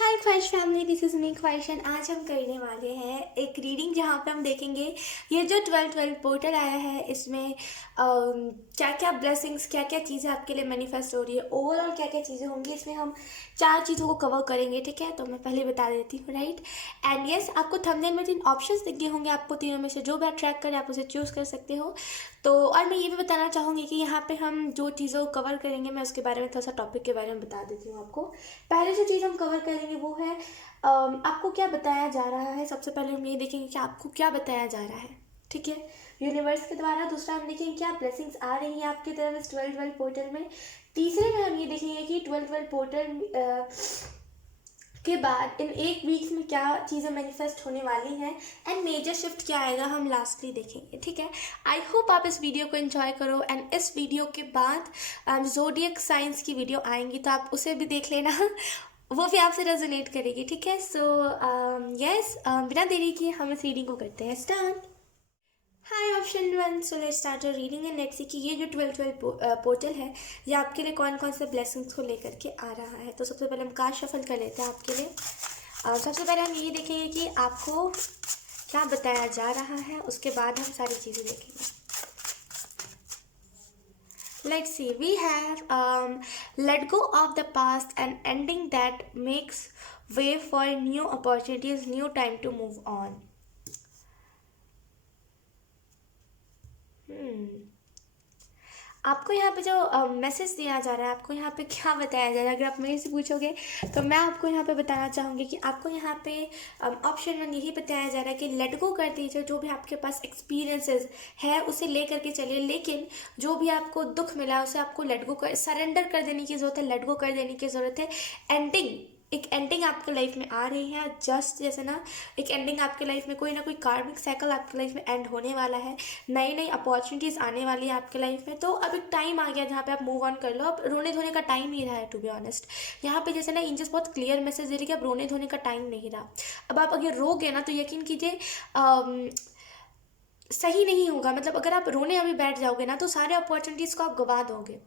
हाय ख्वाहिश family, this is me ख्वाहिश and आज हम करने वाले हैं एक रीडिंग जहाँ पे हम देखेंगे ये जो 12-12 पोर्टल आया है इसमें क्या क्या ब्लेसिंग्स, क्या क्या चीज़ें आपके लिए मैनिफेस्ट हो रही है, ओवरऑल क्या क्या चीज़ें होंगी। इसमें हम 4 चीज़ों को कवर करेंगे, ठीक है। तो मैं पहले बता देती हूँ, राइट। एंड यस, आपको थंबनेल में 3 ऑप्शंस दिख गए होंगे, आपको तीनों में से जो भी आप ट्रैक करें आप उसे चूज़ कर सकते हो। तो और मैं ये भी बताना चाहूँगी कि यहाँ पे हम जो चीज़ों को कवर करेंगे मैं उसके बारे में थोड़ा सा टॉपिक के बारे में बता देती हूँ आपको। पहले जो चीज़ हम कवर करेंगे वो है आपको क्या बताया जा रहा है। सबसे पहले हम ये देखेंगे कि आपको क्या बताया जा रहा है, ठीक है, यूनिवर्स के द्वारा। दूसरा हम देखेंगे क्या ब्लेसिंग्स आ रही हैं आपकी तरफ इस 12-12 पोर्टल में। तीसरे में हम ये देखेंगे कि 12-12 पोर्टल के बाद इन एक वीक में क्या चीज़ें मैनिफेस्ट होने वाली हैं एंड मेजर शिफ्ट क्या आएगा हम लास्टली देखेंगे, ठीक है। आई होप आप इस वीडियो को एंजॉय करो एंड इस वीडियो के बाद ज़ोडिएक साइंस की वीडियो आएंगी तो आप उसे भी देख लेना वो भी आपसे रेजोनेट करेगी, ठीक है। सो यस, बिना देरी किए हम इस रीडिंग को करते हैं start. Hi option one, so let's start your reading and let's see कि ये जो 12-12 पोर्टल है ये आपके लिए कौन कौन से ब्लेसिंग्स को लेकर के आ रहा है। तो सबसे पहले हम कार्ड शफल कर लेते हैं आपके लिए। सबसे पहले हम ये देखेंगे कि आपको क्या बताया जा रहा है, उसके बाद हम सारी चीज़ें देखेंगे। Let's see, we have let go of the past and ending that makes way for new opportunities, new time to move on. आपको यहाँ पे जो मैसेज दिया जा रहा है, आपको यहाँ पे क्या बताया जा रहा है, अगर आप मेरे से पूछोगे तो मैं आपको यहाँ पे बताना चाहूँगी कि आपको यहाँ पे ऑप्शन वन यही बताया जा रहा है कि लेट गो कर दीजिए जो भी आपके पास एक्सपीरियंसेस है उसे ले करके चलिए, लेकिन जो भी आपको दुख मिला है उसे आपको लेट गो कर, सरेंडर कर देने की ज़रूरत है, लेट गो कर देने की ज़रूरत है। एंडिंग, एक एंडिंग आपके लाइफ में आ रही है, जस्ट जैसे ना एक एंडिंग आपके लाइफ में, कोई ना कोई कार्मिक साइकिल आपके लाइफ में एंड होने वाला है, नई नई अपॉर्चुनिटीज़ आने वाली है आपके लाइफ में। तो अब एक टाइम आ गया जहाँ पे आप मूव ऑन कर लो, अब रोने धोने का टाइम नहीं रहा है, टू बी ऑनेस्ट। यहाँ पे जैसे ना एंजल्स बहुत क्लियर मैसेज दे रही है कि अब रोने धोने का टाइम नहीं रहा। अब आप अगर रोगे ना तो यकीन कीजिए सही नहीं होगा। मतलब अगर आप रोने अभी बैठ जाओगे ना तो सारे अपॉर्चुनिटीज़ को आप गवा दोगे,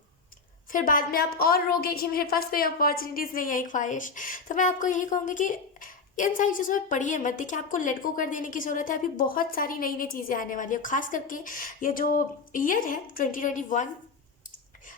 फिर बाद में आप और रोगे कि मेरे पास कोई अपॉर्चुनिटीज़ नहीं आई ख्वाहिश। तो मैं आपको यही कहूँगी कि इन सारी चीज़ों में पढ़िए मत, देखिए आपको लेट गो कर देने की ज़रूरत है। अभी बहुत सारी नई नई चीज़ें आने वाली है, खास करके ये जो ईयर है 2021,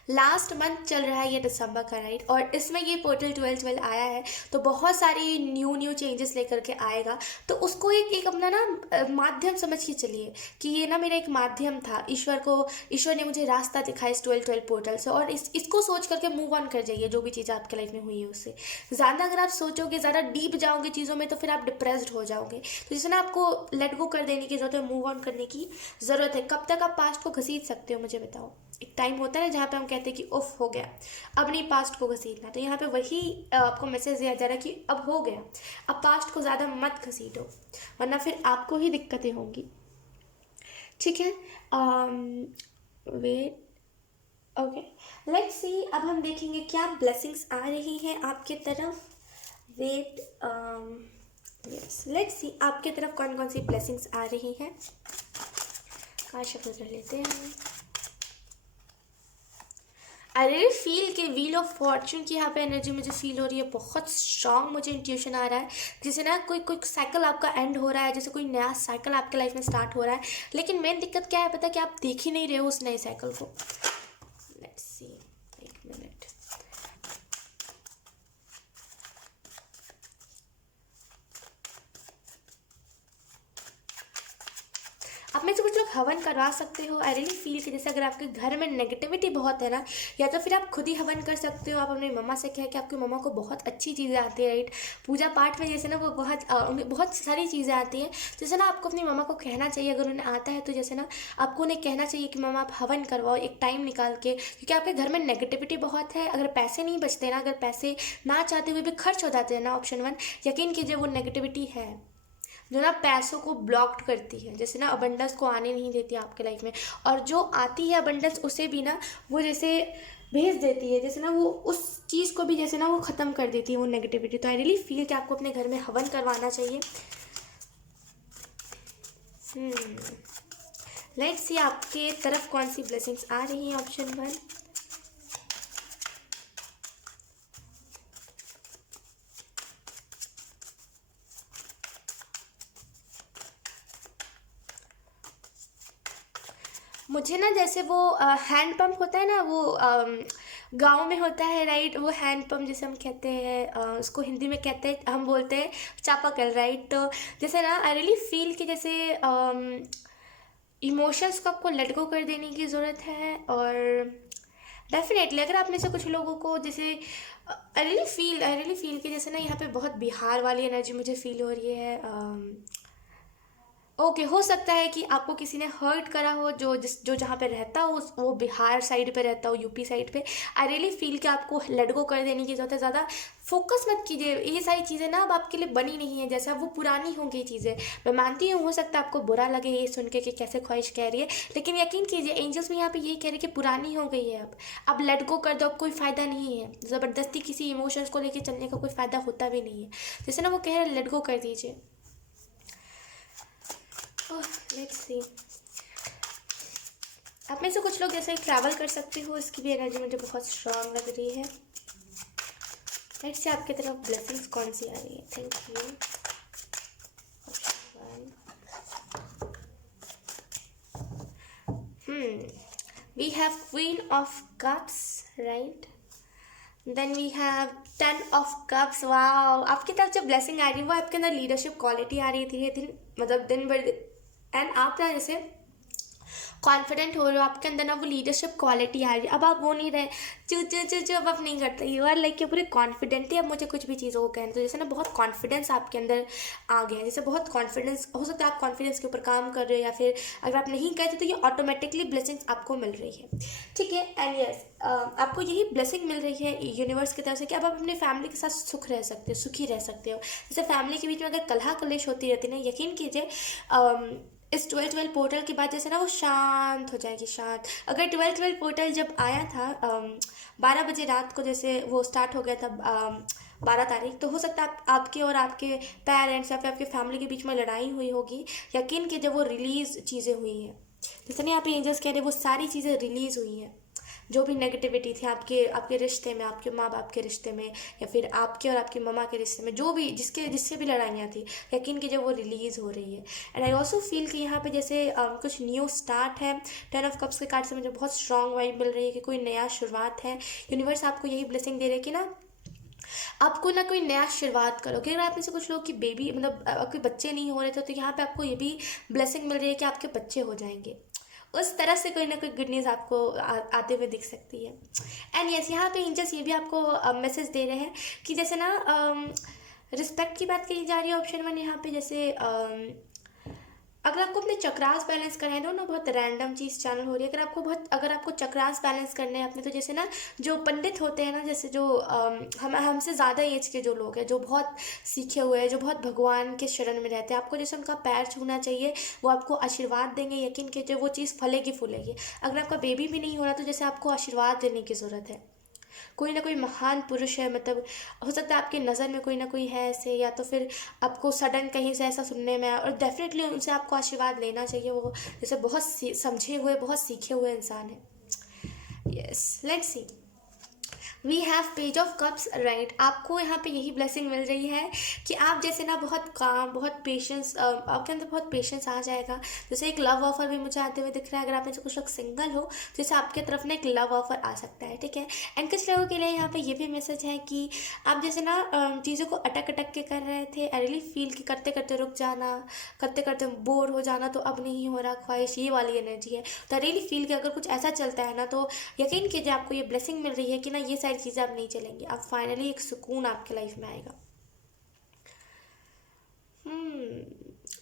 लास्ट मंथ चल रहा है ये दिसंबर का, राइट। और इसमें ये पोर्टल 12-12 आया है तो बहुत सारी न्यू चेंजेस लेकर के आएगा। तो उसको एक एक अपना ना माध्यम समझ के चलिए कि ये ना मेरा एक माध्यम था, ईश्वर ने मुझे रास्ता दिखाया इस 12-12 पोर्टल से, और इसको सोच करके मूव ऑन कर जाइए जो भी चीज़ें आपके लाइफ में हुई है उससे। ज़्यादा अगर आप सोचोगे, ज़्यादा डीप जाओगे चीज़ों में तो फिर आप डिप्रेस्ड हो जाओगे। तो जैसे ना आपको लेट गो कर देने की ज़रूरत है, मूव ऑन करने की ज़रूरत है। कब तक आप पास्ट को घसीट सकते हो मुझे बताओ। एक टाइम होता है ना जहाँ पे हम कहते हैं कि उफ हो गया, अब नहीं पास्ट को घसीटना। तो यहाँ पे वही आपको मैसेज दिया जा रहा है कि अब हो गया, अब पास्ट को ज़्यादा मत घसीटो वरना फिर आपको ही दिक्कतें होंगी, ठीक है। वेट, ओके, लेट्स सी, अब हम देखेंगे क्या ब्लेसिंग्स आ रही हैं आपके तरफ। वेट, यस, लेट्स सी आपके तरफ कौन कौन सी ब्लेसिंग्स आ रही हैं। कार्ड शफल कर लेते हैं। आई रियली फील कि व्हील ऑफ फॉर्चून की यहाँ पे एनर्जी मुझे फील हो रही है, बहुत स्ट्रांग मुझे इंट्यूशन आ रहा है। जैसे ना कोई कोई साइकिल आपका एंड हो रहा है, जैसे कोई नया साइकिल आपके लाइफ में स्टार्ट हो रहा है, लेकिन मेन दिक्कत क्या है पता है कि आप देख ही नहीं रहे हो उस नए साइकिल को। लेट्स सी, एक मिनट, आप में से कुछ लोग हवन करवा सकते हो। आई रियली फील कि जैसे अगर आपके घर में नेगेटिविटी बहुत है ना, या तो फिर आप खुद ही हवन कर सकते हो। आप अपनी मम्मा से कह कि आपकी मम्मा को बहुत अच्छी चीज़ें आती है, राइट। पूजा पाठ में जैसे ना वो उन्हें बहुत सारी चीज़ें आती हैं, जैसे ना आपको अपनी मम्मा को कहना चाहिए, अगर उन्हें आता है तो जैसे ना आपको उन्हें कहना चाहिए कि मम्मा आप हवन करवाओ एक टाइम निकाल के, क्योंकि आपके घर में नेगेटिविटी बहुत है। अगर पैसे नहीं बचते ना, अगर पैसे ना चाहते हुए भी खर्च हो जाते हैं ना, ऑप्शन वन, यकीन कीजिए वो नेगेटिविटी है जो ना पैसों को ब्लॉक्ड करती है, जैसे ना अबंडेंस को आने नहीं देती आपके लाइफ में। और जो आती है अबंडेंस उसे भी ना वो जैसे भेज देती है, जैसे ना वो उस चीज़ को भी जैसे ना वो ख़त्म कर देती है वो नेगेटिविटी। तो आई रियली फील कि आपको अपने घर में हवन करवाना चाहिए। लेट्स सी आपके तरफ कौन सी ब्लेसिंग्स आ रही हैं, ऑप्शन वन। मुझे ना जैसे वो हैंड पंप होता है ना, वो गाँव में होता है राइट, वो हैंड पंप जिसे हम कहते हैं, उसको हिंदी में कहते हैं, हम बोलते हैं चापाकल राइट। तो जैसे ना आई रियली फील कि जैसे इमोशंस को आपको लेट गो कर देने की ज़रूरत है। और डेफिनेटली अगर आप में से कुछ लोगों को जैसे आई रियली फील कि जैसे ना यहाँ पे बहुत बिहार वाली एनर्जी मुझे फील हो रही है। ओके, हो सकता है कि आपको किसी ने हर्ट करा हो, जो जहाँ पे रहता हो वो बिहार साइड पे रहता हो, यूपी साइड पे। आई रियली फील कि आपको लेट गो कर देने की ज़रूरत है। ज़्यादा फोकस मत कीजिए, ये सारी चीज़ें ना अब आपके लिए बनी नहीं है, जैसा वो पुरानी होंगी चीज़ें। मैं मानती हूँ हो सकता है आपको बुरा लगे ये सुन के कि कैसे ख्वाहिश कह रही है, लेकिन यकीन कीजिए एंजल्स भी यहाँ पे यही कह रहे हैं कि पुरानी हो गई है अब लेट गो कर दो, अब कोई फ़ायदा नहीं है। ज़बरदस्ती किसी इमोशंस को लेके चलने का कोई फ़ायदा होता भी नहीं है। जैसे ना वो कह रहे हैं लेट गो कर दीजिए। लेट्स सी, आप में से कुछ लोग जैसे ट्रैवल कर सकते हो, इसकी भी एनर्जी मुझे बहुत स्ट्रांग लग रही है। लेट्स सी आपकी तरफ ब्लेसिंग्स कौन सी आ रही है। Thank you. We have queen of cups right, then we have 10 of cups. Wow, आपकी तरफ जो ब्लेसिंग आ रही है वो आपके अंदर लीडरशिप क्वालिटी आ रही है धीरे धीरे, मतलब दिन भर। एंड आप ना जैसे कॉन्फिडेंट हो रहे हो, आपके अंदर ना वो लीडरशिप क्वालिटी आ रही है। अब आप वो नहीं रहे चू चू चू चू, अब आप नहीं करते, यू आर लाइक पूरे कॉन्फिडेंटली अब मुझे कुछ भी चीज़ों को कहना। तो जैसे ना बहुत कॉन्फिडेंस आपके अंदर आ गया है, जैसे बहुत कॉन्फिडेंस, हो सकता है आप कॉन्फिडेंस के ऊपर काम कर रहे हो, या फिर अगर आप नहीं कहते तो ये ऑटोमेटिकली ब्लेसिंग्स आपको मिल रही है। ठीक है, एंड यस आपको यही ब्लेसिंग मिल रही है यूनिवर्स की तरफ से कि अब आप अपने फैमिली के साथ सुख रह सकते हो, सुखी रह सकते हो। जैसे फैमिली के बीच में अगर कलह कलेश होती रहती ना, यकीन कीजिए इस 12-12 पोर्टल के बाद जैसे ना वो शांत हो जाएगी, शांत। अगर 12-12 पोर्टल जब आया था 12 बजे रात को, जैसे वो स्टार्ट हो गया था 12 तारीख, तो हो सकता है आपके और आपके पेरेंट्स या फिर आपके फैमिली के बीच में लड़ाई हुई होगी। यकीन कि जब वो रिलीज़ चीज़ें हुई हैं, जैसे नहीं यहाँ पे एंजल्स कह रहे हैं वो सारी चीज़ें रिलीज़ हुई हैं। जो भी नेगेटिविटी थी आपके आपके रिश्ते में, आपके माँ बाप के रिश्ते में, या फिर आपके और आपकी मम्मा के रिश्ते में, जो भी जिससे भी लड़ाइयाँ थी, यकीन कीजिए वो रिलीज़ हो रही है। एंड आई ऑल्सो फील कि यहाँ पे जैसे कुछ न्यू स्टार्ट है। 10 ऑफ कप्स के कार्ड से मुझे बहुत स्ट्रॉन्ग वाइब मिल रही है कि कोई नया शुरुआत है। यूनिवर्स आपको यही ब्लेसिंग दे रहे हैं कि ना आपको ना कोई नया शुरुआत करोगे। अगर आप में से कुछ लोग की बेबी मतलब आपके बच्चे नहीं हो रहे थे, तो यहाँ पे आपको ये भी ब्लेसिंग मिल रही है कि आपके बच्चे हो जाएंगे। उस तरह से कोई ना कोई गुड न्यूज़ आपको आते हुए दिख सकती है। एंड यस यहाँ पे एंजल्स ये भी आपको मैसेज दे रहे हैं कि जैसे ना रिस्पेक्ट की बात करी जा रही है ऑप्शन 1 यहाँ पे। जैसे अगर आपको अपने चक्रास बैलेंस करना है तो ना बहुत रैंडम चीज़ चैनल हो रही है। अगर आपको चक्रास बैलेंस करने हैं अपने, तो जैसे ना जो पंडित होते हैं ना, जैसे जो हमसे ज़्यादा एज के जो लोग हैं, जो बहुत सीखे हुए हैं, जो बहुत भगवान के शरण में रहते हैं, आपको जैसे उनका पैर छूना चाहिए, वो आपको आशीर्वाद देंगे। यकीन कीजिए वो चीज़ फलेगी फूलेगी। अगर आपका बेबी भी नहीं हो रहा तो जैसे आपको आशीर्वाद देने की ज़रूरत है। कोई ना कोई महान पुरुष है, मतलब हो सकता है आपकी नज़र में कोई ना कोई है ऐसे, या तो फिर आपको सडन कहीं से ऐसा सुनने में आया, और डेफिनेटली उनसे आपको आशीर्वाद लेना चाहिए। वो जैसे बहुत समझे हुए, बहुत सीखे हुए इंसान है। Yes, let's see, we have page of cups right. आपको यहाँ पे यही ब्लेसिंग मिल रही है कि आप जैसे ना बहुत काम, बहुत पेशेंस, आपके अंदर बहुत पेशेंस आ जाएगा। जैसे एक लव ऑफर भी मुझे आते हुए दिख रहा है। अगर आप में से कुछ लोग सिंगल हो, जैसे आपके तरफ ना एक लव ऑफर आ सकता है। ठीक है, एंड कुछ लोगों के लिए यहाँ पे ये भी मैसेज है कि आप जैसे ना चीज़ों को अटक अटक के कर रहे थे। आई रियली फील कि करते करते रुक जाना, करते करते बोर हो जाना, तो अब नहीं हो रहा ख्वाहिश, ये वाली एनर्जी है। तो आई रियली फील कि अगर कुछ ऐसा चलता है ना, तो यकीन कीजिए आपको ये ब्लेसिंग मिल रही है कि ना ये सारी चीज़ें अब नहीं चलेंगी। अब फाइनली एक सुकून आपके लाइफ में आएगा।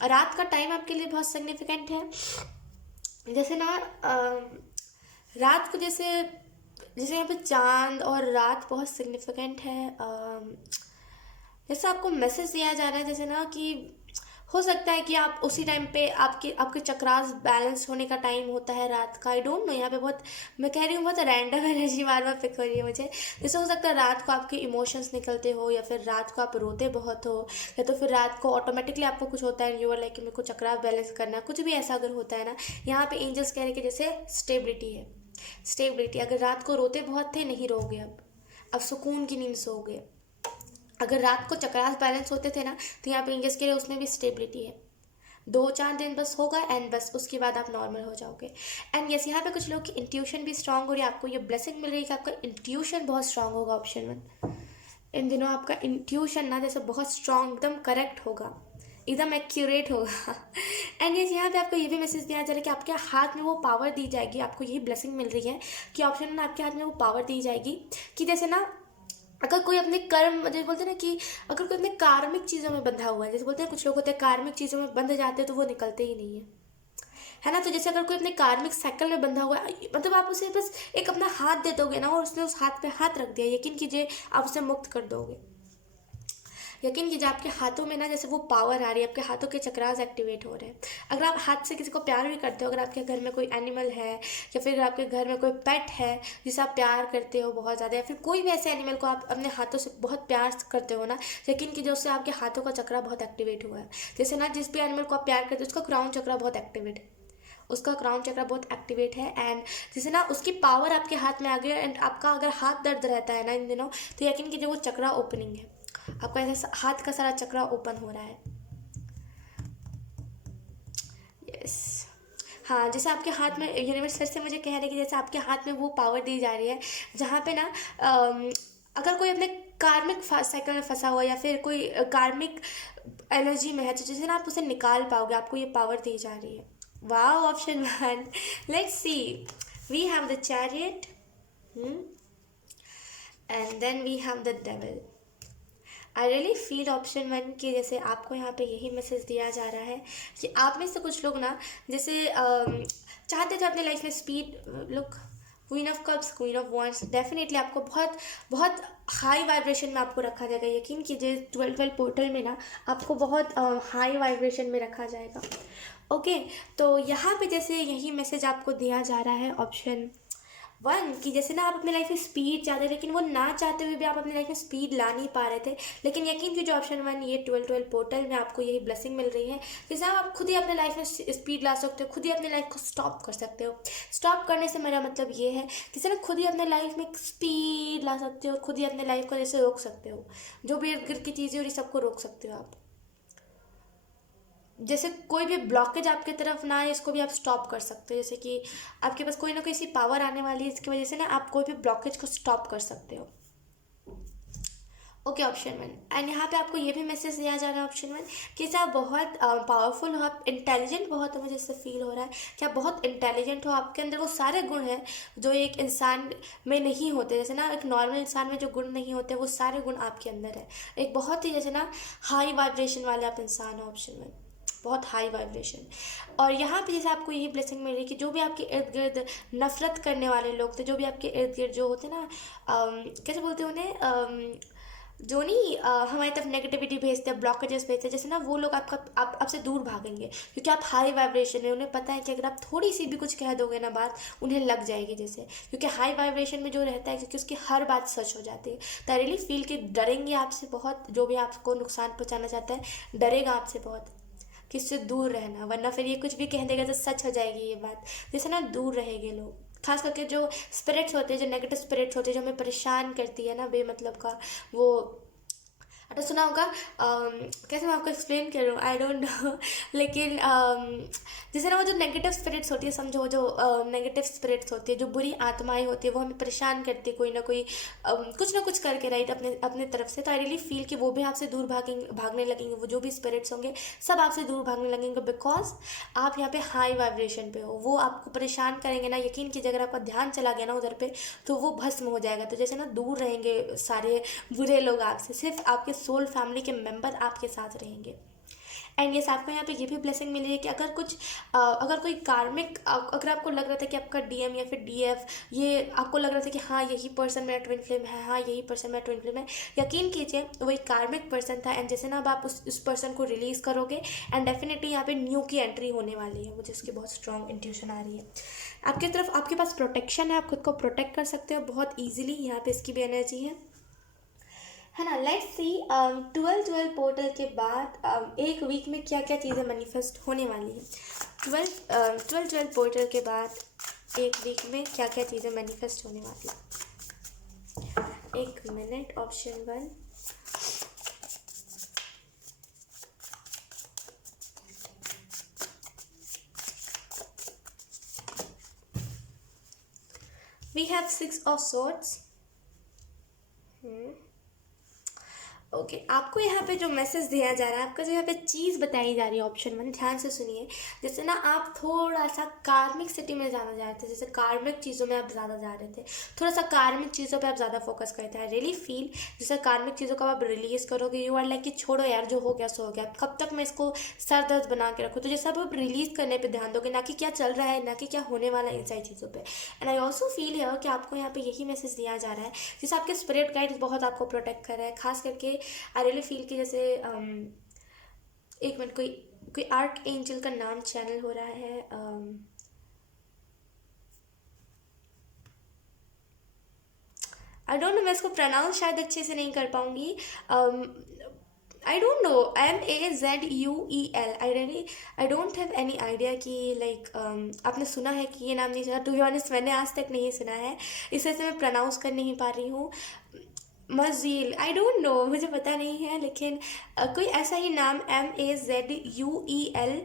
रात का टाइम आपके लिए बहुत सिग्निफिकेंट है। जैसे ना रात को जैसे जैसे यहाँ पे चांद और रात बहुत सिग्निफिकेंट है। जैसे आपको मैसेज दिया जा रहा है जैसे ना कि हो सकता है कि आप उसी टाइम पे आपके आपके चक्रास बैलेंस होने का टाइम होता है रात का। आई डोंट नो, यहाँ पे बहुत, मैं कह रही हूँ बहुत रैंडम एनर्जी बार बार पिक हो रही है मुझे। जैसे हो सकता है रात को आपके इमोशंस निकलते हो, या फिर रात को आप रोते बहुत हो, या तो फिर रात को ऑटोमेटिकली आपको कुछ होता है, यू आर लाइक मेरे को चक्रास बैलेंस करना है, कुछ भी ऐसा अगर होता है ना। यहाँ पे एंजल्स कह रहे हैं कि जैसे स्टेबिलिटी है, स्टेबिलिटी। अगर रात को रोते बहुत थे, नहीं रोगे अब सुकून की नींद सोओगे। अगर रात को चक्रास बैलेंस होते थे ना, तो यहाँ पे एंजल्स के लिए उसमें भी स्टेबिलिटी है। 2-4 दिन बस होगा एंड बस उसके बाद आप नॉर्मल हो जाओगे। एंड यस, यहाँ पे कुछ लोग की इंट्यूशन भी स्ट्रांग हो रही है, आपको ये ब्लेसिंग मिल रही है कि आपका इंट्यूशन बहुत स्ट्रांग होगा। ऑप्शन 1, इन दिनों आपका इंट्यूशन ना जैसे बहुत स्ट्रांग, एकदम करेक्ट होगा, एकदम एक्यूरेट होगा। एंड यस, यहाँ पे आपको ये भी मैसेज दिया जा रहा है कि आपके हाथ में वो पावर दी जाएगी, आपको यही ब्लेसिंग मिल रही है कि ऑप्शन में आपके हाथ में वो पावर दी जाएगी कि जैसे ना अगर कोई अपने कर्म, जैसे बोलते हैं ना कि अगर कोई अपने कार्मिक चीज़ों में बंधा हुआ है, जैसे बोलते हैं कुछ लोग होते हैं कार्मिक चीज़ों में बंध जाते हैं तो वो निकलते ही नहीं है ना। तो जैसे अगर कोई अपने कार्मिक साइकिल में बंधा हुआ है, मतलब आप उसे बस एक अपना हाथ दे दोगे ना और उसने उस हाथ पे हाथ रख दिया, यकीन कीजिए आप उसे मुक्त कर दोगे। यकीन कीजिए आपके हाथों में ना जैसे वो पावर आ रही है, आपके हाथों के चक्रास एक्टिवेट हो रहे हैं। अगर आप हाथ से किसी को प्यार भी करते हो, अगर आपके घर में कोई एनिमल है या फिर आपके घर में कोई पेट है जिसे आप प्यार करते हो बहुत ज़्यादा, या फिर कोई भी ऐसे एनिमल को आप अपने हाथों से बहुत प्यार करते हो ना, यकीन कीजिए उससे आपके हाथों का चक्रा बहुत एक्टिवेट हुआ है। जैसे ना जिस भी एनिमल को आप प्यार करते हो उसका क्राउन चक्रा बहुत एक्टिवेट है, उसका क्राउन चक्र बहुत एक्टिवेट है। एंड जैसे ना उसकी पावर आपके हाथ में आ गई एंड आपका अगर हाथ दर्द रहता है ना इन दिनों, तो यकीन कीजिए वो चक्रा ओपनिंग है, आपका ऐसा हाथ का सारा चक्रा ओपन हो रहा है। यस, हाँ, जैसे आपके हाथ में यूनिवर्स फिर से मुझे कह रहे हैं कि जैसे आपके हाथ में वो पावर दी जा रही है जहाँ पे ना अगर कोई अपने कार्मिक साइकिल में फंसा हुआ या फिर कोई कार्मिक एनर्जी में है, तो जैसे ना आप उसे निकाल पाओगे, आपको ये पावर दी जा रही है। वाह, option 1, let's see, we have the chariot and then we have the devil. I really feel option 1 कि जैसे आपको यहाँ पे यही मैसेज दिया जा रहा है कि आप में से कुछ लोग ना जैसे चाहते थे अपने लाइफ में speed. Look, queen of cups, queen of wands, definitely आपको बहुत बहुत हाई वाइब्रेशन में आपको रखा जाएगा। यकीन कीजिए 12-12 पोर्टल में ना आपको बहुत हाई वाइब्रेशन में रखा जाएगा। ओके, तो यहाँ पे जैसे यही मैसेज आपको दिया जा रहा है ऑप्शन 1 कि जैसे ना आप अपने लाइफ में स्पीड चाहते थे, लेकिन वो ना चाहते हुए भी आप अपने लाइफ में स्पीड ला नहीं पा रहे थे। लेकिन यकीन कीजिए ऑप्शन 1, ये 12-12 पोर्टल में आपको यही ब्लेसिंग मिल रही है। जैसे आप खुद ही अपने लाइफ में स्पीड ला सकते हो, खुद ही अपने लाइफ को स्टॉप कर सकते हो। स्टॉप करने से मेरा मतलब ये है जैसे ना खुद ही अपने लाइफ में स्पीड ला सकते हो, खुद ही अपने लाइफ को जैसे रोक सकते हो, जो भी इर्द गिर्द की चीज़ें हो रही सबको रोक सकते हो आप। जैसे कोई भी ब्लॉकेज आपके तरफ ना आए, इसको भी आप स्टॉप कर सकते हो। जैसे कि आपके पास कोई ना कोई ऐसी पावर आने वाली है इसकी वजह से ना आप कोई भी ब्लॉकेज को स्टॉप कर सकते हो। Okay, option 1। एंड यहाँ पे आपको ये भी मैसेज दिया जा रहा है ऑप्शन 1 कि आप बहुत पावरफुल हो, आप इंटेलिजेंट बहुत हो। मुझे इससे फील हो रहा है कि आप बहुत इंटेलिजेंट हो, आपके अंदर वो सारे गुण हैं जो एक इंसान में नहीं होते। जैसे ना एक नॉर्मल इंसान में जो गुण नहीं होते वो सारे गुण आपके अंदर है। एक बहुत ही जैसे ना हाई वाइब्रेशन वाले आप इंसान हो ऑप्शन 1, बहुत हाई वाइब्रेशन। और यहाँ पे जैसे आपको यही ब्लेसिंग मिल रही है कि जो भी आपके इर्द गिर्द नफरत करने वाले लोग थे, जो भी आपके इर्द गिर्द जो होते ना कैसे बोलते हैं उन्हें, जो नहीं हमारी तरफ नेगेटिविटी भेजते हैं, ब्लॉकेजेस भेजते हैं, जैसे ना वो लोग आपसे दूर भागेंगे क्योंकि आप हाई वाइब्रेशन में। उन्हें पता है कि अगर आप थोड़ी सी भी कुछ कह दोगे ना बात, उन्हें लग जाएगी जैसे, क्योंकि हाई वाइब्रेशन में जो रहता है क्योंकि उसकी हर बात सच हो जाती है। तो आई रियली फील कि डरेंगे आपसे बहुत, जो भी आपको नुकसान पहुँचाना चाहता है डरेगा आपसे बहुत, कि इससे दूर रहना, वरना फिर ये कुछ भी कह देगा तो सच हो जाएगी ये बात। जैसे ना दूर रहेंगे लोग, खास करके जो स्पिरिट्स होते हैं, जो नेगेटिव स्पिरिट्स होते हैं, जो हमें परेशान करती है ना बेमतलब का, वो आपने सुना होगा। कैसे मैं आपको एक्सप्लेन करूँ, आई डोंट नो। लेकिन जैसे ना वो जो नेगेटिव स्पिरिट्स होती है, समझो जो नेगेटिव स्पिरिट्स होती है, जो बुरी आत्माएं होती है, वो हमें परेशान करती है कोई ना कोई कुछ ना कुछ करके, राइट, अपने अपने तरफ से। तो आई रियली फील कि वो भी आपसे दूर भागने लगेंगे, वो जो भी स्पिरिट्स होंगे सब आपसे दूर भागने लगेंगे, बिकॉज आप यहाँ पे हाई वाइब्रेशन पे हो। वो आपको परेशान करेंगे ना, यकीन कीजिए अगर आपका ध्यान चला गया ना उधर पे तो वो भस्म हो जाएगा। तो जैसे ना दूर रहेंगे सारे बुरे लोग आपसे, सिर्फ आपके सोल फैमिली के मेंबर आपके साथ रहेंगे। एंड यस, आपको यहाँ पे ये भी ब्लेसिंग मिली है कि अगर कुछ अगर कोई कार्मिक, अगर आपको लग रहा था कि आपका डीएम या फिर डीएफ, ये आपको लग रहा था कि हाँ यही पर्सन मेरा ट्विन फ्लेम है, हाँ यही पर्सन मेरा ट्विन फ्लेम है, यकीन कीजिए वो एक कार्मिक पर्सन था। एंड जैसे ना अब आप उस पर्सन को रिलीज़ करोगे एंड डेफिनेटली यहाँ पे न्यू की एंट्री होने वाली है। मुझे इसकी बहुत स्ट्रॉन्ग इंट्यूशन आ रही है। आपकी तरफ, आपके पास प्रोटेक्शन है, आप खुद को प्रोटेक्ट कर सकते हो बहुत ईजिली, यहाँ पे इसकी भी एनर्जी है ना। लेट्स सी 12-12 पोर्टल के बाद एक वीक में क्या क्या चीज़ें मैनिफेस्ट होने वाली है। 12-12 पोर्टल के बाद एक वीक में क्या क्या चीज़ें मैनिफेस्ट होने वाली है। एक minute, option 1, we have six of swords. Okay आपको यहाँ पे जो मैसेज दिया जा रहा है, आपका जो यहाँ पे चीज़ बताई जा रही है, ऑप्शन वन, ध्यान से सुनिए। जैसे ना आप थोड़ा सा कार्मिक सिटी में ज़्यादा जा रहे थे, जैसे कार्मिक चीज़ों में आप ज़्यादा जा रहे थे, थोड़ा सा कार्मिक चीज़ों पे आप ज़्यादा फोकस करते हैं। रियली फील जैसे कार्मिक चीज़ों को आप रिलीज़ करोगे, यू आर लाइक कि छोड़ो यार, जो हो गया सो हो गया, कब तक मैं इसको सर दर्द बना के रखूँ। तो जैसे आप रिलीज़ करने पर ध्यान दोगे, ना कि क्या चल रहा है, ना कि क्या होने वाला है इन सारी चीज़ों पर। एंड आई ऑल्सो फील है कि आपको यहाँ पे यही मैसेज दिया जा रहा है, जैसे आपके स्पिरिट गाइड बहुत आपको प्रोटेक्ट कर रहा है। खास करके आई रियली फील कि जैसे एक मिनट, कोई कोई आर्क एंजल का नाम चैनल हो रहा है। आई डोंट नो, मैं इसको प्रोनाउंस शायद अच्छे से नहीं कर पाऊंगी। I don't know, MAZUEL। I don't have any idea कि लाइक आपने सुना है कि ये नाम नहीं सुना। टू बी ऑनेस्ट मैंने आज तक नहीं सुना है, इस वजह से मैं प्रोनाउंस कर नहीं पा रही हूँ। मज़ील, आई डोंट नो, मुझे पता नहीं है, लेकिन कोई ऐसा ही नाम MAZUEL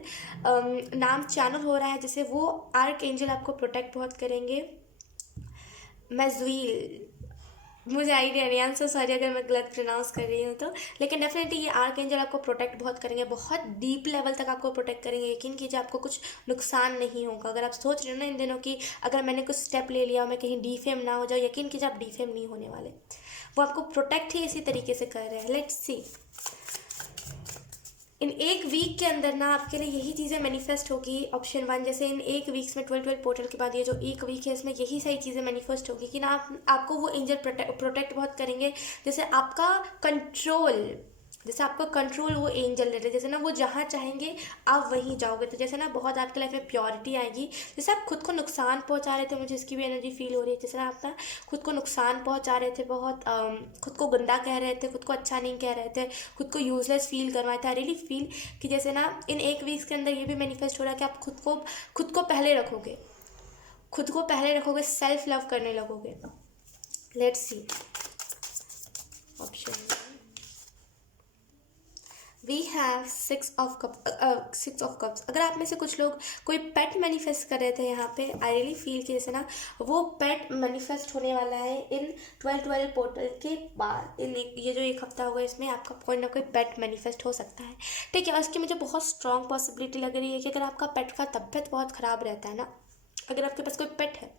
नाम चैनल हो रहा है, जैसे वो आर्क एंजल आपको प्रोटेक्ट बहुत करेंगे। मज़ील, मुझे आइडिया नहीं, आई एम सो सॉरी अगर मैं गलत प्रोनाउंस कर रही हूँ तो। लेकिन डेफिनेटली ये आर्क एंजल आपको प्रोटेक्ट बहुत करेंगे, बहुत डीप लेवल तक आपको प्रोटेक्ट करेंगे। यकीन कीजिए आपको कुछ नुकसान नहीं होगा। अगर आप सोच रहे हो ना इन दिनों की अगर मैंने कुछ स्टेप ले लिया और मैं कहीं डीफेम ना हो जाऊँ, यकीन कीजिए आप डीफेम नहीं होने वाले। वो आपको प्रोटेक्ट ही इसी तरीके से कर रहे हैं। लेट्स सी, इन एक वीक के अंदर ना आपके लिए यही चीज़ें मैनिफेस्ट होगी। ऑप्शन वन, जैसे इन एक वीक्स में 12 पोर्टल के बाद ये जो एक वीक है इसमें यही सारी चीज़ें मैनिफेस्ट होगी कि ना आपको वो एंजल प्रोटेक्ट बहुत करेंगे। जैसे आपका कंट्रोल, जैसे आपका कंट्रोल वो एंजल ले रहे, जैसे ना वो जहाँ चाहेंगे आप वहीं जाओगे। तो जैसे ना बहुत आपके लाइफ में प्योरिटी आएगी। जैसे आप खुद को नुकसान पहुँचा रहे थे, मुझे इसकी भी एनर्जी फील हो रही है। जैसे ना आप ना खुद को नुकसान पहुँचा रहे थे, बहुत खुद को गंदा कह रहे थे, खुद को अच्छा नहीं कह रहे थे, खुद को यूजलेस फील करवाए थे। आई रियली फील कि जैसे ना इन एक वीक्स के अंदर ये भी मैनिफेस्ट हो रहा है कि आप खुद को पहले रखोगे, खुद को पहले रखोगे, सेल्फ लव करने लगोगे। Let's see, option we have six of cups. अगर आप में से कुछ लोग कोई पेट मैनिफेस्ट कर रहे थे यहाँ पे, आई रियली फील कि जैसे ना वो पेट मैनिफेस्ट होने वाला है इन 12 पोर्टल के बाद। ये जो एक हफ्ता होगा इसमें आपका कोई ना कोई पेट मैनिफेस्ट हो सकता है। ठीक है, उसकी मुझे बहुत स्ट्रॉन्ग पॉसिबिलिटी लग रही है कि अगर आपका पेट का तबीयत बहुत ख़राब रहता है ना, अगर आपके पास कोई पेट है,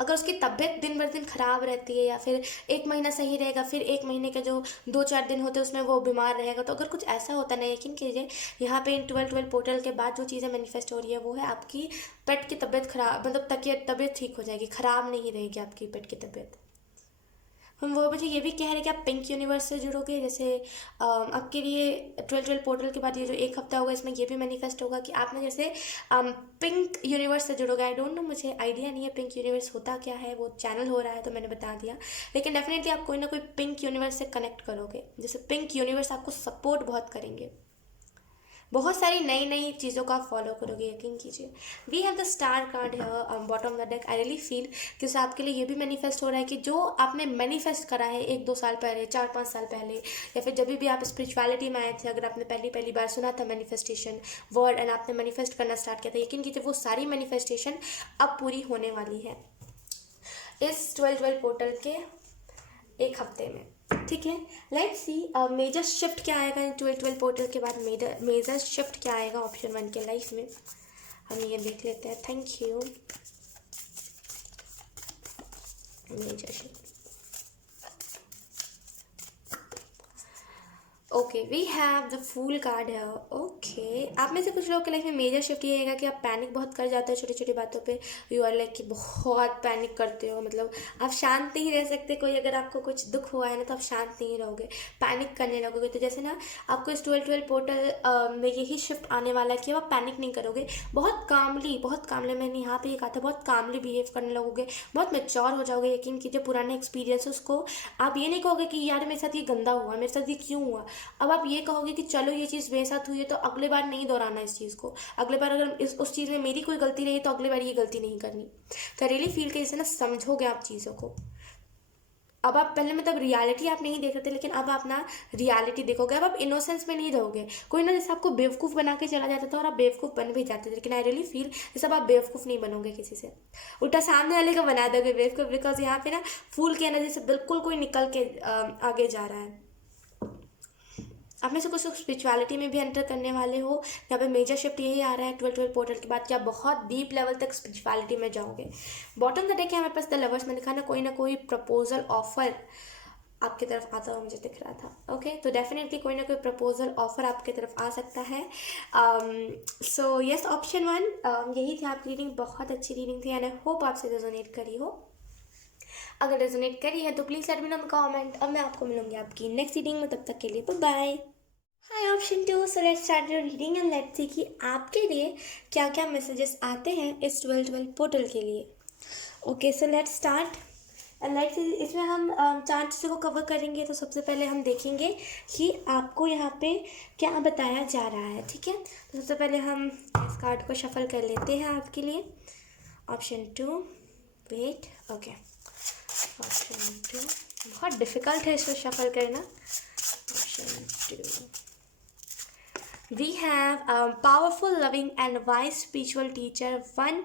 अगर उसकी तबीयत दिन बर दिन ख़राब रहती है, या फिर एक महीना सही रहेगा, फिर एक महीने के जो 2-4 दिन होते हैं उसमें वो बीमार रहेगा, तो अगर कुछ ऐसा होता ना, यकीन कीजिए यहाँ पे इन 12 पोर्टल के बाद जो चीज़ें मैनिफेस्ट हो रही है वो है आपकी पेट की तबीयत ख़राब, मतलब तबीयत ठीक हो जाएगी, ख़राब नहीं रहेगी आपकी पेट की तबीयत। हम वो मुझे ये भी कह रहे हैं कि आप पिंक यूनिवर्स से जुड़ोगे। जैसे आपके लिए 12 पोर्टल के बाद ये जो एक हफ्ता होगा इसमें ये भी मैनिफेस्ट होगा कि आपने जैसे पिंक यूनिवर्स से जुड़ोगे। आई डोंट नो, मुझे आइडिया नहीं है पिंक यूनिवर्स होता क्या है, वो चैनल हो रहा है तो मैंने बता दिया। लेकिन डेफिनेटली आप कोई ना कोई पिंक यूनिवर्स से कनेक्ट करोगे, जैसे पिंक यूनिवर्स आपको सपोर्ट बहुत करेंगे, बहुत सारी नई नई चीज़ों को आप फॉलो करोगे, यकीन कीजिए। We have the star card है bottom of the deck. I really feel कि उससे आपके लिए ये भी मैनिफेस्ट हो रहा है कि जो आपने मैनिफेस्ट करा है 1-2 साल पहले, 4-5 साल पहले, या फिर जब भी आप स्पिरिचुअलिटी में आए थे, अगर आपने पहली बार सुना था मैनिफेस्टेशन वर्ड एंड आपने मैनिफेस्ट करना स्टार्ट किया था, यकीन कीजिए वो सारी मैनिफेस्टेशन अब पूरी होने वाली है इस 12 पोर्टल के एक हफ्ते में। ठीक है, लेट्स सी मेजर शिफ्ट क्या आएगा इन 12 पोर्टल के बाद। मेजर शिफ्ट क्या आएगा ऑप्शन वन के लाइफ में, हम ये देख लेते हैं। Thank you. Major shift, okay we have the fool card है। ओके, आप में से कुछ लोगों के लाइफ में मेजर शिफ्ट ये आएगा कि आप पैनिक बहुत कर जाते हो छोटी छोटी बातों पे। यू आर लाइक कि बहुत पैनिक करते हो, मतलब आप शांत नहीं रह सकते। कोई अगर आपको कुछ दुख हुआ है ना तो आप शांत नहीं रहोगे, पैनिक करने लगोगे। तो जैसे ना आपको इस 12 पोर्टल में यही शिफ्ट आने वाला है कि आप पैनिक नहीं करोगे, बहुत कामली मैंने यहाँ पे ये कहा था, बहुत कामली बिहेव करने लगोगे, बहुत मेच्योर हो जाओगे। यकीन कीजिए पुराने एक्सपीरियंसेस को आप ये नहीं कहोगे कि यार मेरे साथ ये गंदा हुआ, मेरे साथ ये क्यों हुआ। अब आप ये कहोगे कि चलो ये चीज़ मेरे साथ हुई है तो अगले बार नहीं दोहराना इस चीज़ को, अगले बार अगर उस चीज़ में मेरी कोई गलती रही तो अगले बार ये गलती नहीं करनी। तो रियली फील के जैसे ना समझोगे आप चीज़ों को, अब आप पहले मतलब रियलिटी आप नहीं देख रहे थे, लेकिन अब आप ना रियलिटी देखोगे। अब आप इनोसेंस में नहीं रहोगे। कोई ना जैसे आपको बेवकूफ़ बना के चला जाता था और आप बेवकूफ़ बन भी जाते थे, लेकिन आई रियली फील जैसे अब आप बेवकूफ़ नहीं बनोगे किसी से, उल्टा सामने वाले को बना दोगे बेवकूफ़। बिकॉज यहाँ पे ना फूल की एनर्जी से बिल्कुल कोई निकल के आगे जा रहा है। आप में से कुछ लोग स्पिरिचुअलिटी में भी एंटर करने वाले हो। यहाँ पे मेजर शिफ्ट यही आ रहा है 12-12 पोर्टल के बाद कि आप बहुत डीप लेवल तक स्पिरिचुअलिटी में जाओगे। बॉटम द डेक है हमारे पास द लवर्स में लिखा ना कोई प्रपोजल ऑफर आपकी तरफ आता हुआ मुझे दिख रहा था। ओके, तो डेफिनेटली कोई ना कोई प्रपोजल ऑफर आपकी तरफ आ सकता है। सो यस, ऑप्शन 1 यही थी आपकी रीडिंग। बहुत अच्छी रीडिंग थी एंड आई होप आपसे रेजोनेट करी हो। अगर रेजोनेट करी है तो please let me know in comment. अब मैं आपको मिलूंगी आपकी नेक्स्ट रीडिंग में, तब तक के लिए bye bye. Hi option 2, so let's start your reading and let's see कि आपके लिए क्या क्या मैसेजेस आते हैं इस 12-12 पोर्टल के लिए। Okay, so let's start and let's, इसमें हम 4 चीज़ों को कवर करेंगे। तो सबसे पहले हम देखेंगे कि आपको यहाँ पे क्या बताया जा रहा है। ठीक है, तो सबसे पहले हम इस कार्ड को शफल कर लेते हैं आपके लिए। ऑप्शन 2, वेट, ओके, ऑप्शन 2 बहुत डिफ़िकल्ट है इसको शफल करना। Option 2, we have a powerful, loving and wise spiritual teacher, one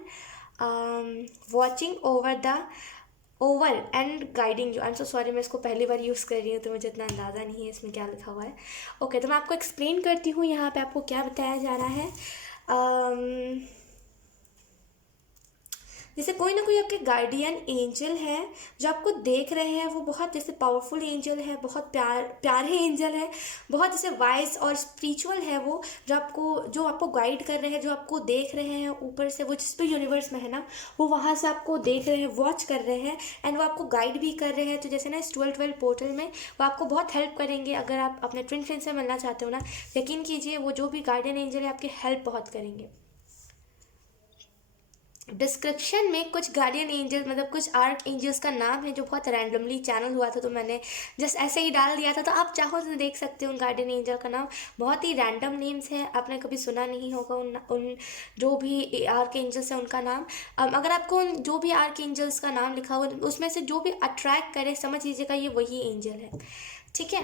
watching over and guiding you. I'm so sorry, मैं इसको पहली बार यूज़ कर रही हूँ तो मुझे इतना अंदाज़ा नहीं है इसमें क्या लिखा हुआ है। ओके, तो मैं आपको एक्सप्लेन करती हूँ यहाँ पे आपको क्या बताया जा रहा है। जैसे कोई ना कोई आपके गार्डियन एंजल है जो आपको देख रहे हैं। वो बहुत जैसे पावरफुल एंजल है, बहुत प्यारे एंजल है, बहुत जैसे वाइज और स्पिरिचुअल है वो, जो आपको गाइड कर रहे हैं, जो आपको देख रहे हैं ऊपर से। वो जिस भी यूनिवर्स में है ना, वो वहाँ से आपको देख रहे हैं, वॉच कर रहे हैं एंड वो आपको गाइड भी कर रहे हैं। तो जैसे ना इस 12-12 पोर्टल में वो आपको बहुत हेल्प करेंगे। अगर आप अपने ट्विन फ्लेम से मिलना चाहते हो ना, यकीन कीजिए वो जो भी गार्डियन एंजल है आपकी हेल्प बहुत करेंगे। डिस्क्रिप्शन में कुछ गार्डियन एंजल्स मतलब कुछ आर्क एंजल्स का नाम है जो बहुत रैंडमली चैनल हुआ था, तो मैंने जस्ट ऐसे ही डाल दिया था। तो आप चाहो तो देख सकते हो उन गार्डियन एंजल का नाम। बहुत ही रैंडम नेम्स है, आपने कभी सुना नहीं होगा उन जो भी आर्क एंजल्स हैं उनका नाम। अगर आपको उन जो भी आर्क एंजल्स का नाम लिखा हुआ उसमें से जो भी अट्रैक्ट करे, समझ लीजिएगा ये वही एंजल है। ठीक है,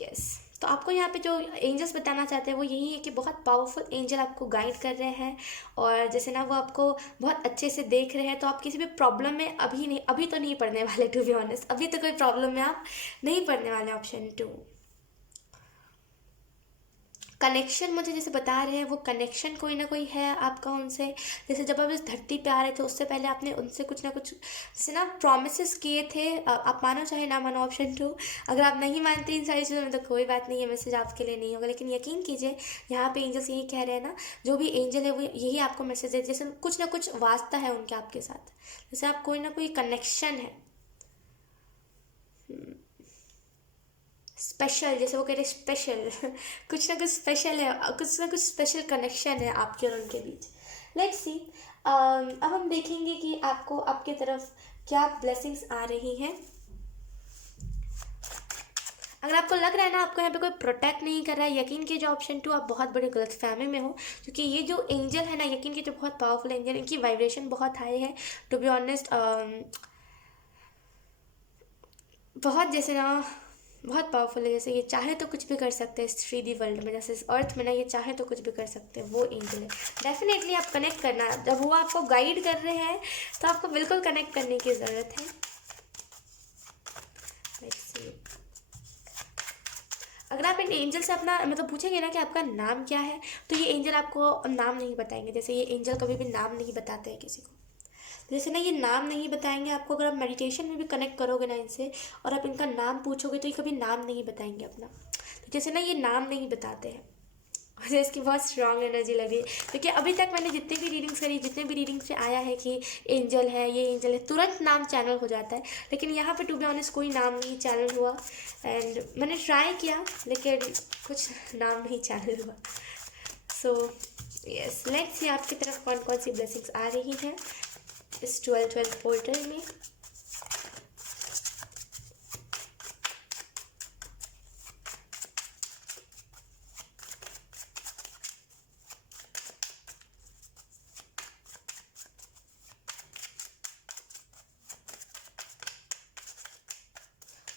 यस। तो आपको यहाँ पे जो एंजल्स बताना चाहते हैं वो यही है कि बहुत पावरफुल एंजल आपको गाइड कर रहे हैं और जैसे ना वो आपको बहुत अच्छे से देख रहे हैं। तो आप किसी भी प्रॉब्लम में अभी तो नहीं पड़ने वाले, टू बी ऑनेस्ट। अभी तो कोई प्रॉब्लम में आप नहीं पड़ने वाले। ऑप्शन 2, कनेक्शन मुझे जैसे बता रहे हैं, वो कनेक्शन कोई ना कोई है आपका उनसे। जैसे जब आप इस धरती पे आ रहे थे उससे पहले आपने उनसे कुछ ना कुछ जैसे ना प्रॉमिसेस किए थे। आप मानो चाहे ना मानो। ऑप्शन 2, अगर आप नहीं मानते इन सारी चीज़ों में तो कोई बात नहीं है, मैसेज आपके लिए नहीं होगा। लेकिन यकीन कीजिए यहाँ पे एंजल्स यही कह रहे हैं ना, जो भी एंजल है वो यही आपको मैसेज दे, जैसे कुछ ना कुछ वास्ता है उनके आपके साथ, जैसे आप कोई ना कोई कनेक्शन है स्पेशल, जैसे वो कह रहे स्पेशल कुछ ना कुछ स्पेशल है, कुछ ना कुछ स्पेशल कनेक्शन है आपके और उनके बीच। लेट्स सी, अब हम देखेंगे कि आपको आपके तरफ क्या ब्लेसिंग्स आ रही हैं। अगर आपको लग रहा है ना आपको यहाँ पे कोई प्रोटेक्ट नहीं कर रहा है, यकीन कीजिए ऑप्शन 2 आप बहुत बड़े गलतफहमी में हो। क्योंकि ये जो एंजल है ना, यकीन कीजिए बहुत पावरफुल एंजल, इनकी वाइब्रेशन बहुत हाई है। टू बी ऑनेस्ट बहुत जैसे ना बहुत पावरफुल है। जैसे ये चाहे तो कुछ भी कर सकते हैं इस 3D वर्ल्ड में, जैसे इस अर्थ में ना ये चाहे तो कुछ भी कर सकते हैं, वो एंजल है। डेफिनेटली आप कनेक्ट करना, जब वो आपको गाइड कर रहे हैं तो आपको बिल्कुल कनेक्ट करने की ज़रूरत है। लेट्स सी, अगर आप इन एंजल से अपना मतलब पूछेंगे ना कि आपका नाम क्या है, तो ये एंजल आपको नाम नहीं बताएंगे। जैसे ये एंजल कभी भी नाम नहीं बताते हैं किसी को। जैसे ना ये नाम नहीं बताएंगे आपको। अगर आप मेडिटेशन में भी कनेक्ट करोगे ना इनसे और आप इनका नाम पूछोगे तो ये कभी नाम नहीं बताएंगे अपना। तो जैसे ना ये नाम नहीं बताते हैं, मुझे इसकी बहुत स्ट्रांग एनर्जी लगी। क्योंकि अभी तक मैंने जितने भी रीडिंग्स करी, जितने भी रीडिंग्स में आया है कि एंजल है, ये एंजल है, तुरंत नाम चैनल हो जाता है। लेकिन यहाँ पे टू बी ऑनेस्ट कोई नाम नहीं चैनल हुआ एंड मैंने ट्राई किया लेकिन कुछ नाम नहीं चैनल हुआ। सो यस, लेट्स सी आपकी तरफ कौन कौन सी ब्लेसिंग्स आ रही हैं इस 12-12 पोर्टल में।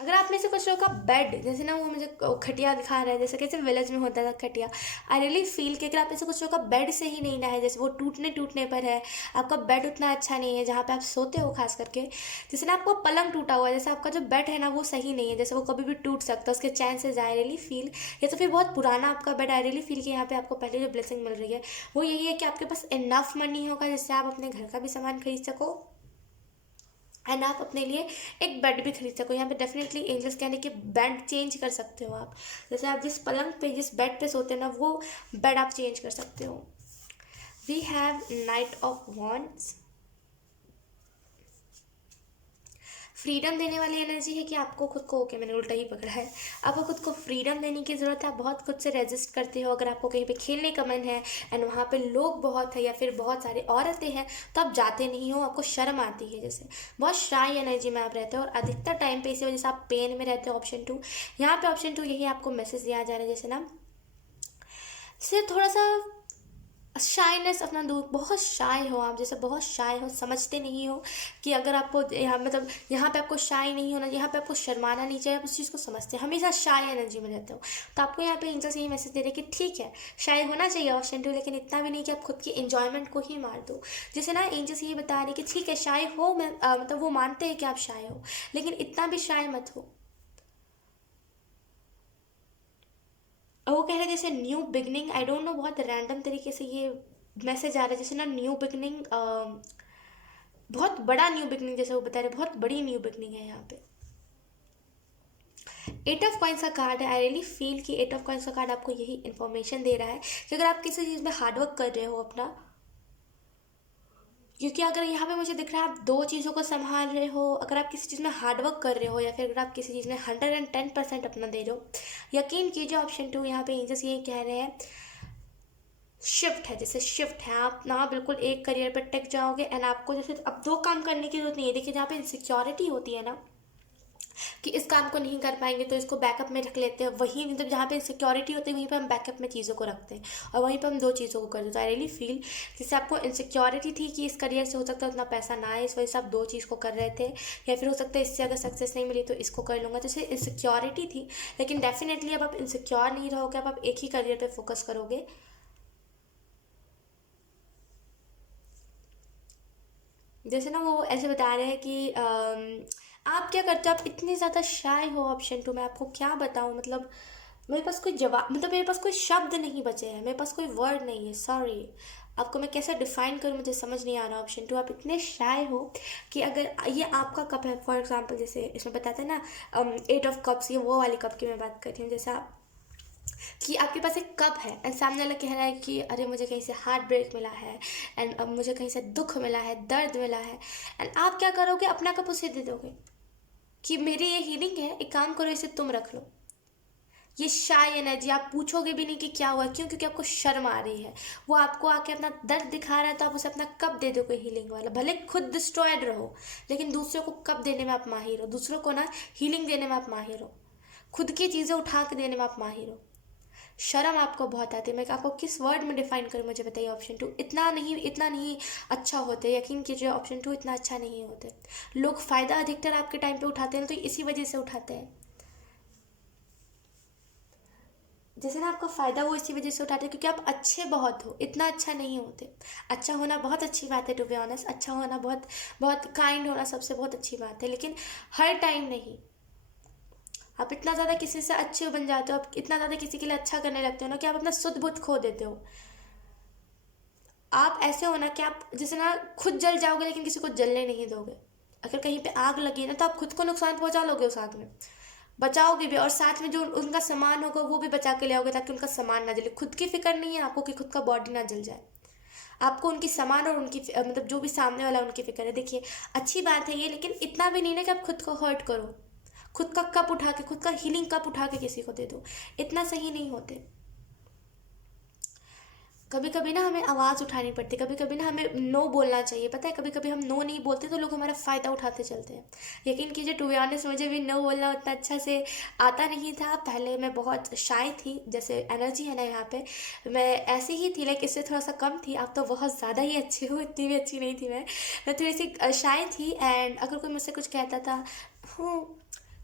अगर आप में से कुछ लोगों का बेड, जैसे ना वो मुझे खटिया दिखा रहा है, जैसे कैसे विलेज में होता था खटिया, आई रियली फील कि अगर आप में से कुछ लोगों का बेड सही नहीं ना है, जैसे वो टूटने टूटने पर है, आपका बेड उतना अच्छा नहीं है जहाँ पे आप सोते हो खास करके, जैसे ना आपको पलंग टूटा हुआ है, जैसे आपका जो बेड है ना वो सही नहीं है, जैसे वो कभी भी टूट सकता है, उसके चांसेस आई रियली फील, या तो फिर बहुत पुराना आपका बेड, आई रियली फील कि यहाँ पे आपको पहले जो ब्लेसिंग मिल रही है वो यही है कि आपके पास इनफ मनी होगा जिससे आप अपने घर का भी सामान खरीद सको एंड आप अपने लिए एक बेड भी खरीद सको। यहाँ पे डेफिनेटली एंजल्स कहने कि बेड चेंज कर सकते हो आप, जैसे आप जिस पलंग पे जिस बेड पे सोते हैं ना वो बेड आप चेंज कर सकते हो। We have knight of wands. Freedom देने वाली एनर्जी है कि आपको खुद को, ओके मैंने उल्टा ही पकड़ा है, आपको खुद को फ्रीडम देने की ज़रूरत है। आप बहुत खुद से रेजिस्ट करते हो, अगर आपको कहीं पे खेलने का मन है एंड वहाँ पे लोग बहुत है या फिर बहुत सारी औरतें हैं तो आप जाते नहीं हो, आपको शर्म आती है, जैसे बहुत शाई एनर्जी में आप रहते हो और अधिकतर टाइम पे इसी वजह से आप पेन में रहते हो। ऑप्शन 2, यहाँ पे ऑप्शन 2 यही आपको मैसेज दिया जा रहा है, जैसे ना सिर्फ थोड़ा सा शाइनेस अपना दूर, बहुत शाय हो आप, जैसे बहुत शाय हो, समझते नहीं हो कि अगर आपको यहाँ मतलब यहाँ पे आपको शाय नहीं होना, यहाँ पे आपको शर्माना नहीं चाहिए, आप उस चीज़ को समझते हैं, हमेशा शाय एनर्जी में रहते हो। तो आपको यहाँ पे एंजल्स यही मैसेज दे रहे हैं कि ठीक है शाय होना चाहिए ऑप्शन 2, लेकिन इतना भी नहीं कि आप खुद की इंजॉयमेंट को ही मार दो। जैसे ना एंजल्स ये बता रहे हैं कि ठीक है शाय हो, मैं मतलब वो मानते हैं कि आप शाय हो, लेकिन इतना भी शाय मत हो। और वो कह रहे हैं जैसे new beginning, I don't know, बहुत रैंडम तरीके से ये मैसेज आ रहा है, जैसे ना न्यू बिगनिंग, बहुत बड़ा न्यू बिगनिंग, जैसे वो बता रहे बहुत बड़ी न्यू बिगनिंग है यहाँ पे। एट ऑफ कॉइंस का कार्ड है, आई रियली फील कि एट ऑफ कॉइंस का कार्ड आपको यही इन्फॉर्मेशन दे रहा है कि अगर आप किसी चीज़ में हार्डवर्क कर रहे हो अपना, क्योंकि अगर यहाँ पे मुझे दिख रहा है आप दो चीज़ों को संभाल रहे हो, अगर आप किसी चीज़ में हार्डवर्क कर रहे हो या फिर अगर आप किसी चीज़ में 110% अपना दे रहे हो, यकीन कीजिए ऑप्शन 2 यहाँ पे एंजल्स ये कह रहे हैं शिफ्ट है, जैसे शिफ्ट है, आप ना बिल्कुल एक करियर पर टिक जाओगे एंड आपको जैसे अब दो काम करने की जरूरत नहीं है। देखिए जहाँ पे इनसिक्योरिटी होती है ना कि इस काम को नहीं कर पाएंगे तो इसको बैकअप में रख लेते हैं, वहीं मतलब जहाँ पे इनसिक्योरिटी होती है वहीं पे हम बैकअप में चीज़ों को रखते हैं और वहीं पे हम दो चीज़ों को करते हैं। तो आई रियली फील जैसे आपको इनसिक्योरिटी थी कि इस करियर से हो सकता है उतना पैसा ना आए, इस वजह से आप दो चीज़ को कर रहे थे, या फिर हो सकता है इससे अगर सक्सेस नहीं मिली तो इसको कर लूँगा, तो इसे इनसिक्योरिटी थी। लेकिन डेफिनेटली अब आप इनसिक्योर नहीं रहोगे, अब आप एक ही करियर पर फोकस करोगे। जैसे ना वो ऐसे बता रहे हैं कि आप क्या करते हो, आप इतने ज़्यादा शाय हो। ऑप्शन 2 मैं आपको क्या बताऊँ, मतलब मेरे पास कोई जवाब, मतलब मेरे पास कोई शब्द नहीं बचे हैं, मेरे पास कोई वर्ड नहीं है, सॉरी। आपको मैं कैसे डिफाइन करूँ मुझे समझ नहीं आ रहा। ऑप्शन 2 आप इतने शाय हो कि अगर ये आपका कप है फॉर एग्जांपल, जैसे इसमें बताते हैं ना 8 ऑफ कप्स, ये वो वाली कप की मैं बात कर रही हूँ, जैसा कि आपके पास एक कप है एंड सामने वाला कह रहा है कि अरे मुझे कहीं से हार्ट ब्रेक मिला है एंड अब मुझे कहीं से दुख मिला है, दर्द मिला है, एंड आप क्या करोगे, अपना कप उसे दे दोगे कि मेरी ये हीलिंग है, एक काम करो इसे तुम रख लो। ये शाय एनर्जी, आप पूछोगे भी नहीं कि क्या हुआ, क्यों, क्योंकि आपको शर्म आ रही है। वो आपको आके अपना दर्द दिखा रहा है तो आप उसे अपना कप दे दोगे हीलिंग वाला, भले खुद डिस्ट्रॉयड रहो लेकिन दूसरों को कप देने में आप माहिर हो, दूसरों को ना हीलिंग देने में आप माहिर हो, खुद की चीज़ें उठा के देने में आप माहिर हो। शर्म आपको बहुत आती है, मैं आपको किस वर्ड में डिफाइन करूँ मुझे बताइए। ऑप्शन 2 इतना नहीं अच्छा होते, यकीन कीजिए ऑप्शन 2 इतना अच्छा नहीं होते। लोग फ़ायदा अधिकतर आपके टाइम पे उठाते हैं तो इसी वजह से उठाते हैं, जैसे ना आपका फ़ायदा वो इसी वजह से उठाते हैं क्योंकि आप अच्छे बहुत हो, इतना अच्छा नहीं होते। अच्छा होना बहुत अच्छी बात है, टू बी ऑनेस्ट, अच्छा होना बहुत बहुत काइंड होना सबसे बहुत अच्छी बात है, लेकिन हर टाइम नहीं। आप इतना ज़्यादा किसी से अच्छे बन जाते हो, आप इतना ज़्यादा किसी के लिए अच्छा करने लगते हो ना कि आप अपना शुद्ध बुद्ध खो देते हो। आप ऐसे हो ना कि आप जैसे ना खुद जल जाओगे लेकिन किसी को जलने नहीं दोगे। अगर कहीं पे आग लगी ना तो आप खुद को नुकसान पहुंचा लोगे उस आग में, बचाओगे भी और साथ में जो उनका सामान होगा वो भी बचा के ले आओगे ताकि उनका सामान ना जले। खुद की फिक्र नहीं है आपको कि खुद का बॉडी ना जल जाए, आपको उनकी सामान और उनकी मतलब जो भी सामने वाला उनकी फिक्र है। देखिए अच्छी बात है ये, लेकिन इतना भी नहीं ना कि आप खुद को हर्ट करो, खुद का कप उठा के, खुद का हीलिंग कप उठा के किसी को दे दो, इतना सही नहीं होते। कभी कभी ना हमें आवाज़ उठानी पड़ती है, कभी कभी ना हमें नो बोलना चाहिए, पता है कभी कभी हम नो नहीं बोलते तो लोग हमारा फ़ायदा उठाते चलते हैं। यकीन कीजिए टू बी ऑनेस्ट मुझे भी नो बोलना उतना अच्छा से आता नहीं था, पहले मैं बहुत शाय थी, जैसे एनर्जी है ना यहाँ पे, मैं ऐसी ही थी, लाइक इससे थोड़ा सा कम थी। आप तो बहुत ज़्यादा ही अच्छी हो, इतनी भी अच्छी नहीं थी मैं थोड़ी सी शाय थी। एंड अगर कोई मुझसे कुछ कहता था, हूँ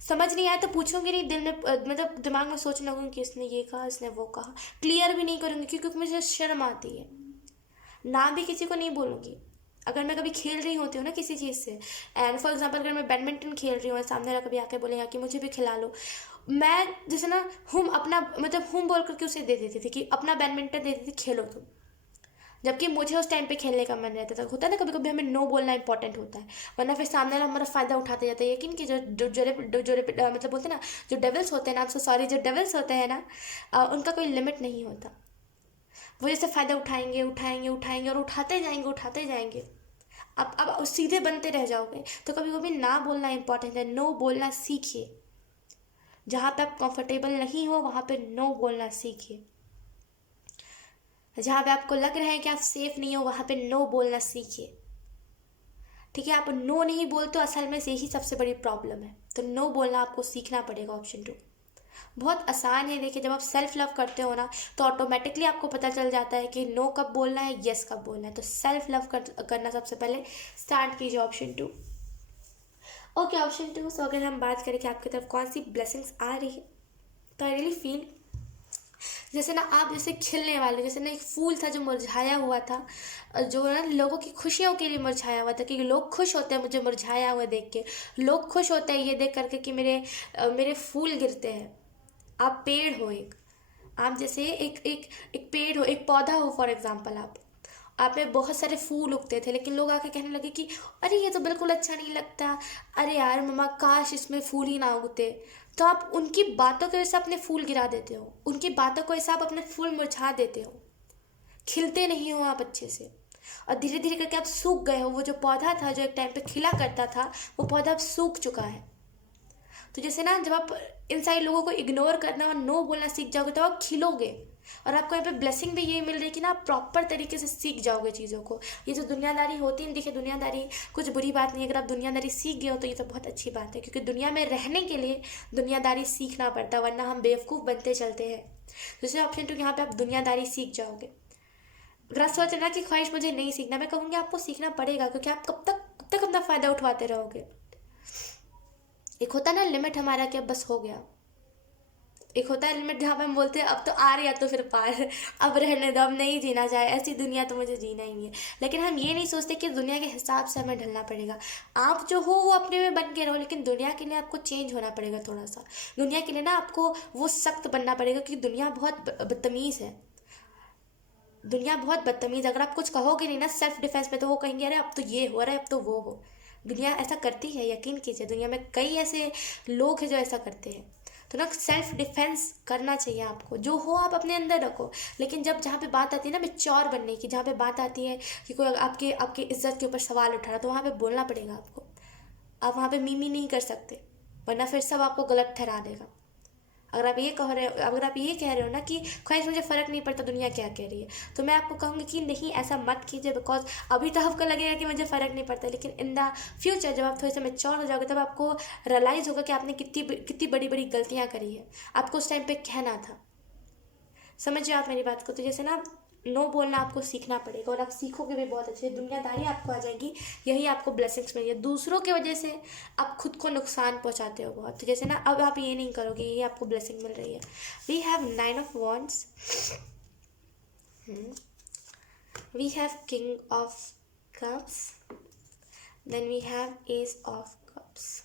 समझ नहीं आया तो पूछूंगी नहीं, दिल में मतलब दिमाग में सोचने लगूंगी कि इसने ये कहा, इसने वो कहा, क्लियर भी नहीं करूंगी क्योंकि मुझे शर्म आती है। ना भी किसी को नहीं बोलूँगी। अगर मैं कभी खेल रही होती हूँ ना किसी चीज़ से, एंड फॉर एग्जांपल अगर मैं बैडमिंटन खेल रही हूँ, सामने वाला कभी आके बोलेगा कि मुझे भी खिला लो, मैं जैसे ना हम अपना मतलब हम बोल करके उसे दे देती थी कि अपना बैडमिंटन दे देती थी, खेलो तुम। जबकि मुझे उस टाइम पे खेलने का मन रहता था। होता है ना कभी कभी हमें नो बोलना इंपॉर्टेंट होता है, वरना फिर सामने वाला हमारा फ़ायदा उठाते जाता है। यकीन कि मतलब बोलते हैं ना, जो डेविल्स होते हैं ना, आपसे सॉरी, जो डेविल्स होते हैं ना, उनका कोई लिमिट नहीं होता। वो जैसे फ़ायदा उठाएंगे उठाएंगे उठाएंगे और उठाते जाएंगे उठाते जाएंगे। अब सीधे बनते रह जाओगे। तो कभी कभी ना बोलना इंपॉर्टेंट है, नो बोलना सीखिए। जहाँ पे आप कंफर्टेबल नहीं हो वहाँ पे नो बोलना सीखिए। जहाँ पे आपको लग रहा है कि आप सेफ नहीं हो वहाँ पे नो बोलना सीखिए। ठीक है, आप नो नहीं बोलते, असल में यही सबसे बड़ी प्रॉब्लम है। तो नो बोलना आपको सीखना पड़ेगा। ऑप्शन 2 बहुत आसान है। देखिए, जब आप सेल्फ लव करते हो ना, तो ऑटोमेटिकली आपको पता चल जाता है कि नो कब बोलना है, यस कब बोलना है। तो सेल्फ लव करना सबसे पहले स्टार्ट कीजिए। ऑप्शन 2। Okay, option 2। सो अगर हम बात करें कि आपकी तरफ कौन सी ब्लेसिंग्स आ रही है, तो आई रियली फील जैसे ना आप जैसे खिलने वाले, जैसे ना एक फूल था जो मुरझाया हुआ था, जो ना लोगों की खुशियों के लिए मुरझाया हुआ था, क्योंकि लोग खुश होते हैं मुझे मुरझाया हुआ देख के। लोग खुश होते हैं ये देख करके कि मेरे फूल गिरते हैं। आप पेड़ हो एक, आप जैसे एक एक एक पेड़ हो, एक पौधा हो फॉर एग्जांपल। आप में बहुत सारे फूल उगते थे, लेकिन लोग आके कहने लगे कि अरे ये तो बिल्कुल अच्छा नहीं लगता, अरे यार मम्मा काश इसमें फूल ही ना उगते। तो आप उनकी बातों की वजह से अपने फूल गिरा देते हो, उनकी बातों की वजह से आप अपने फूल मुरझा देते हो, खिलते नहीं हो आप अच्छे से। और धीरे धीरे करके आप सूख गए हो। वो जो पौधा था जो एक टाइम पे खिला करता था, वो पौधा अब सूख चुका है। तो जैसे ना जब आप इन सारे लोगों को इग्नोर करना और नो बोलना सीख जाओगे तो आप खिलोगे। और आपको यहाँ पे ब्लेसिंग भी यही मिल रही है कि ना आप प्रॉपर तरीके से सीख जाओगे चीज़ों को। ये जो दुनियादारी होती है, देखिए दुनियादारी कुछ बुरी बात नहीं है। अगर आप दुनियादारी सीख गए हो तो ये तो बहुत अच्छी बात है, क्योंकि दुनिया में रहने के लिए दुनियादारी सीखना पड़ता है, वरना हम बेवकूफ़ बनते चलते हैं। दूसरे ऑप्शन 2, यहाँ पे आप दुनियादारी सीख जाओगे। अगर आप सोच रहे ना कि ख्वाहिश मुझे नहीं सीखना, मैं कहूँगी आपको सीखना पड़ेगा, क्योंकि आप कब तक अपना फ़ायदा उठवाते रहोगे। एक होता है ना लिमिट हमारा कि अब बस हो गया। एक होता है लिमिट जहाँ पे हम बोलते हैं अब तो आ रही है तो फिर पार, अब रहने दो, अब नहीं जीना चाहे, ऐसी दुनिया तो मुझे जीना ही नहीं है। लेकिन हम ये नहीं सोचते कि दुनिया के हिसाब से हमें ढलना पड़ेगा। आप जो हो वो अपने में बन के रहो, लेकिन दुनिया के लिए आपको चेंज होना पड़ेगा थोड़ा सा। दुनिया के लिए ना आपको वो सख्त बनना पड़ेगा, क्योंकि दुनिया बहुत बदतमीज़ है। दुनिया बहुत बदतमीज़, अगर आप कुछ कहोगे नहीं ना सेल्फ डिफेंस में, तो वो कहेंगे अरे अब तो ये हो रहा है, अब तो वो हो। दुनिया ऐसा करती है, यकीन कीजिए, दुनिया में कई ऐसे लोग हैं जो ऐसा करते हैं। तो ना सेल्फ डिफेंस करना चाहिए आपको, जो हो आप अपने अंदर रखो। लेकिन जब जहाँ पे बात आती है ना मैच्योर बनने की, जहाँ पे बात आती है कि कोई आपके आपके इज्जत के ऊपर सवाल उठा रहा, तो वहाँ पे बोलना पड़ेगा आपको। आप वहाँ पे मीमी नहीं कर सकते, वरना फिर सब आपको गलत ठहरा देगा। अगर आप ये कह रहे हो ना कि ख्वाहिश मुझे फ़र्क नहीं पड़ता दुनिया क्या कह रही है, तो मैं आपको कहूँगी कि नहीं, ऐसा मत कीजिए। बिकॉज अभी तो आपको लगेगा कि मुझे फ़र्क नहीं पड़ता, लेकिन इन द फ्यूचर जब आप थोड़े से मैच्योर हो जाओगे, तब आपको रियलाइज़ होगा कि आपने कितनी कितनी बड़ी बड़ी गलतियाँ करी है। आपको उस टाइम पे कहना था। समझिए आप मेरी बात को। तो जैसे ना नो बोलना आपको सीखना पड़ेगा, और आप सीखोगे भी बहुत अच्छे, दुनियादारी आपको आ जाएगी। यही आपको ब्लेसिंग्स मिली है। दूसरों की वजह से आप खुद को नुकसान पहुंचाते हो बहुत। तो जैसे ना अब आप ये नहीं करोगे, ये आपको ब्लेसिंग मिल रही है। We have 9 of wands, we have king of cups, then we have ace of cups.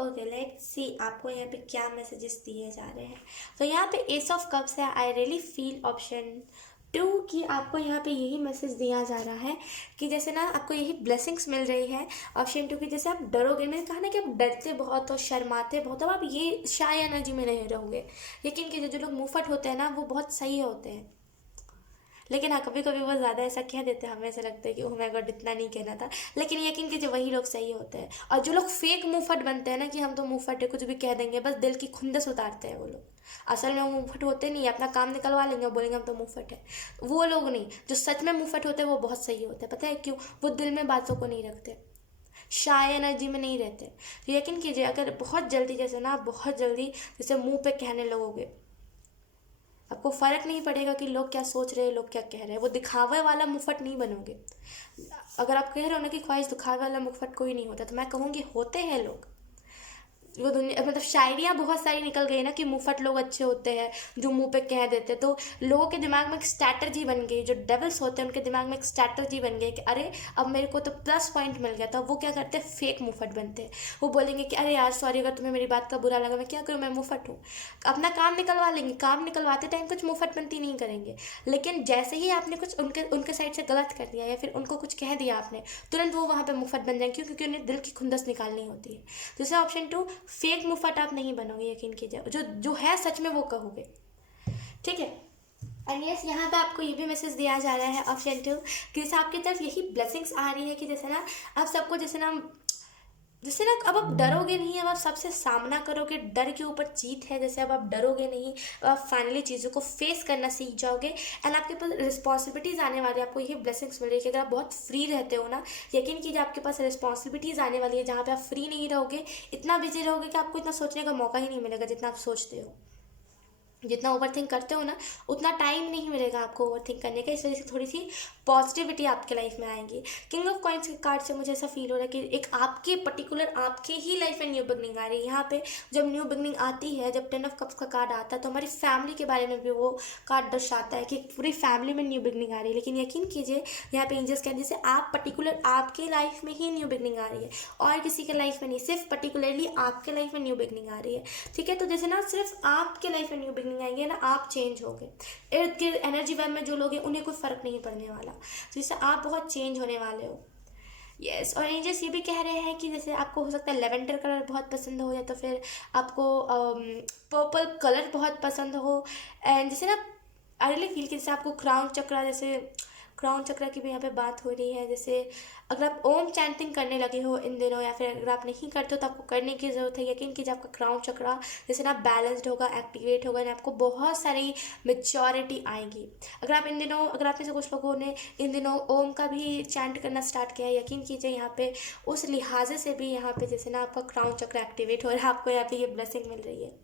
Okay, let's see आपको यहाँ पे क्या मैसेजेस दिए जा रहे हैं। तो यहाँ पे एस ऑफ कप्स है। आई रियली फील ऑप्शन 2 कि आपको यहाँ पे यही मैसेज दिया जा रहा है कि जैसे ना आपको यही ब्लेसिंग्स मिल रही है। ऑप्शन 2 की जैसे आप डरोगे, मैंने कहा ना कि आप डरते बहुत हो, शर्माते बहुत हो, आप ये शाय एनर्जी में नहीं रहोगे। लेकिन कि जो लोग मुंहफट होते हैं ना, वो बहुत सही होते हैं। लेकिन हाँ, कभी कभी वो ज़्यादा ऐसा कह देते हैं, हमें ऐसा लगता है कि ओह माय गॉड इतना नहीं कहना था। लेकिन यकीन कीजिए वही लोग सही होते हैं। और जो लोग फेक मुंहफट बनते हैं ना कि हम तो मुंहफट है, कुछ भी कह देंगे, बस दिल की खुंदस उतारते हैं वो लोग। असल में वो मुंहफट होते नहीं, अपना काम निकलवा लेंगे और बोलेंगे हम तो मुंहफट है। वो लोग नहीं, जो सच में मुंहफट होते हैं वो बहुत सही होते हैं। पता है क्यों? वो दिल में बातों को नहीं रखते, शाय एनर्जी में नहीं रहते। तो यकीन कीजिए, अगर बहुत जल्दी जैसे ना, बहुत जल्दी जैसे मुंह पे कहने लगोगे, आपको फ़र्क नहीं पड़ेगा कि लोग क्या सोच रहे हैं, लोग क्या कह रहे हैं। वो दिखावे वाला मुफट नहीं बनोगे। अगर आप कह रहे हो ना कि ख्वाहिश दिखावे वाला मुफट कोई नहीं होता, तो मैं कहूँगी होते हैं लोग। वो दुनिया मतलब शायरियाँ बहुत सारी निकल गई ना कि मुंहफट लोग अच्छे होते हैं जो मुंह पे कह देते हैं, तो लोगों के दिमाग में एक स्ट्रैटेजी बन गई, जो डेविल्स होते हैं उनके दिमाग में एक स्ट्रैटेजी बन गई कि अरे अब मेरे को तो प्लस पॉइंट मिल गया था। वो क्या करते हैं, फेक मुंहफट बनते हैं। वो बोलेंगे कि अरे यार सॉरी अगर तुम्हें मेरी बात का बुरा लगा, मैं क्या करूँ, मैं मुंहफट हूँ। अपना काम निकलवा लेंगे, काम निकलवाते टाइम कुछ मुंहफट बनती नहीं करेंगे, लेकिन जैसे ही आपने कुछ उनके उनके साइड से गलत कर दिया या फिर उनको कुछ कह दिया आपने, तुरंत वो वहाँ पे मुंहफट बन जाएंगे, क्योंकि उन्हें दिल की खुंदस निकालनी होती है। दूसरा ऑप्शन टू, फेक मुंहफट आप नहीं बनोगे, यकीन कीजिए, जो जो है सच में वो कहोगे, ठीक है। एंड यस, यहाँ पे आपको ये भी मैसेज दिया जा रहा है ऑप्शन टू कि जैसे आपकी तरफ यही ब्लेसिंग्स आ रही है कि जैसे ना आप सबको जैसे ना अब आप डरोगे नहीं, अब आप सबसे सामना करोगे, डर के ऊपर जीत है, जैसे अब आप डरोगे नहीं, अब आप फाइनली चीज़ों को फेस करना सीख जाओगे। एंड आपके पास रिस्पॉन्सिबिलिटीज़ आने वाली है, आपको यही ब्लेसिंग्स मिल रही है कि अगर आप बहुत फ्री रहते हो ना, यकीन कीजिए आपके पास रिस्पॉन्सिबिलिटीज़ आने वाली है जहाँ पे आप फ्री नहीं रहोगे, इतना बिजी रहोगे कि आपको इतना सोचने का मौका ही नहीं मिलेगा जितना आप सोचते हो। जितना ओवर थिंक करते हो ना, उतना टाइम नहीं मिलेगा आपको ओवर थिंक करने का, इस वजह से थोड़ी सी पॉजिटिविटी आपके लाइफ में आएगी। किंग ऑफ कॉइंस के कार्ड से मुझे ऐसा फील हो रहा है कि एक आपके पर्टिकुलर आपके ही लाइफ में न्यू बिगनिंग आ रही है। यहाँ पे जब न्यू बिगनिंग आती है, जब 10 ऑफ कप्स का कार्ड आता है, तो हमारी फैमिली के बारे में भी वो कार्ड दर्शाता है कि पूरी फैमिली में न्यू बिगनिंग आ रही है। लेकिन यकीन कीजिए यहाँ पे एंजल्स कहते हैं जैसे आप पर्टिकुलर आपके लाइफ में ही न्यू बिगनिंग आ रही है और किसी के लाइफ में नहीं, सिर्फ पर्टिकुलरली आपके लाइफ में न्यू बिगनिंग आ रही है, ठीक है। तो जैसे ना सिर्फ आपके लाइफ में न्यू बिगनिंग आएंगे ना, आप चेंज हो गए, इर्द गिर्द एनर्जी वेब में जो लोग हैं उन्हें कोई फर्क नहीं पड़ने वाला, तो इससे आप बहुत चेंज होने वाले हो। यस, और एंजल्स ये भी कह रहे हैं कि जैसे आपको हो सकता है लेवेंडर कलर बहुत पसंद हो, या तो फिर आपको पर्पल कलर बहुत पसंद हो। एंड जैसे ना आई रियली फील कि जैसे आपको क्राउन चक्रा, जैसे क्राउन चक्रा की भी यहाँ पे बात हो रही है, जैसे अगर आप ओम चैंटिंग करने लगे हो इन दिनों, या फिर अगर आप नहीं करते हो तो आपको करने की ज़रूरत है। यकीन कीजिए आपका क्राउन चक्रा जैसे ना बैलेंस्ड होगा, एक्टिवेट होगा, ना आपको बहुत सारी मेच्योरिटी आएगी। अगर आप इन दिनों, अगर आप में से कुछ लोगों ने इन दिनों ओम का भी चैंट करना स्टार्ट किया है, यकीन कीजिए यहाँ पे उस लिहाजे से भी यहाँ पे जैसे ना आपका क्राउन चक्र एक्टिवेट हो रहा है, आपको यहाँ पे ये ब्लेसिंग मिल रही है।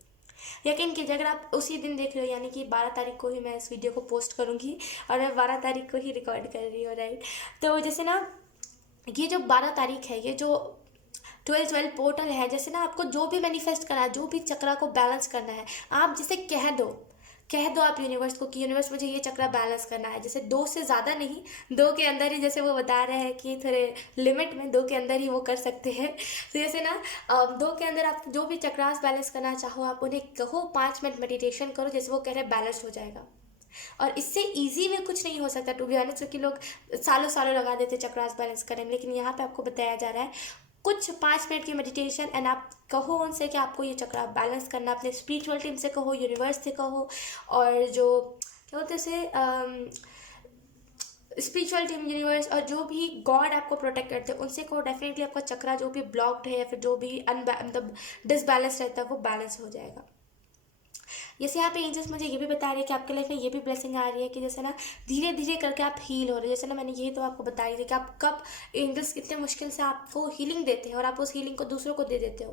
यकीन कीजिए अगर आप उसी दिन देख रहे हो, यानी कि 12 तारीख को ही मैं इस वीडियो को पोस्ट करूँगी और मैं 12 तारीख को ही रिकॉर्ड कर रही हूँ, राइट। तो जैसे ना ये जो 12 तारीख है, ये जो 12-12 पोर्टल है, जैसे ना आपको जो भी मैनिफेस्ट करना है, जो भी चक्रा को बैलेंस करना है, आप जिसे कह दो आप यूनिवर्स को कि यूनिवर्स मुझे ये चक्रा बैलेंस करना है। जैसे 2 से ज़्यादा नहीं, 2 के अंदर ही, जैसे वो बता रहे हैं कि थोड़े लिमिट में 2 के अंदर ही वो कर सकते हैं। तो जैसे ना 2 के अंदर आप जो भी चक्रास बैलेंस करना चाहो, आप उन्हें कहो 5 मिनट मेडिटेशन करो, जैसे वो कह रहे हैं बैलेंस हो जाएगा। और इससे ईजी में कुछ नहीं हो सकता टू बी ऑनेस्ट, क्योंकि लोग सालों सालों लगा देते चक्रास बैलेंस करने में, लेकिन यहाँ पे आपको बताया जा रहा है कुछ 5 मिनट की मेडिटेशन, एंड आप कहो उनसे कि आपको ये चक्रा बैलेंस करना, अपने स्पिरिचुअल टीम से कहो, यूनिवर्स से कहो, और जो क्या होते से स्पिरिचुअल टीम, यूनिवर्स और जो भी गॉड आपको प्रोटेक्ट करते हैं उनसे कहो, डेफिनेटली आपका चक्रा जो भी ब्लॉक्ड है या फिर जो भी मतलब डिसबैलेंस रहता है वो बैलेंस हो जाएगा। जैसे यहाँ पे एंजल्स मुझे ये भी बता रहे हैं कि आपके लाइफ में ये भी ब्लेसिंग आ रही है कि जैसे ना धीरे धीरे करके आप हील हो रहे हो। जैसे ना मैंने ये तो आपको बता रही थी कि आप कब एंजल्स कितने मुश्किल से आपको हीलिंग देते हैं और आप उस हीलिंग को दूसरों को दे देते हो।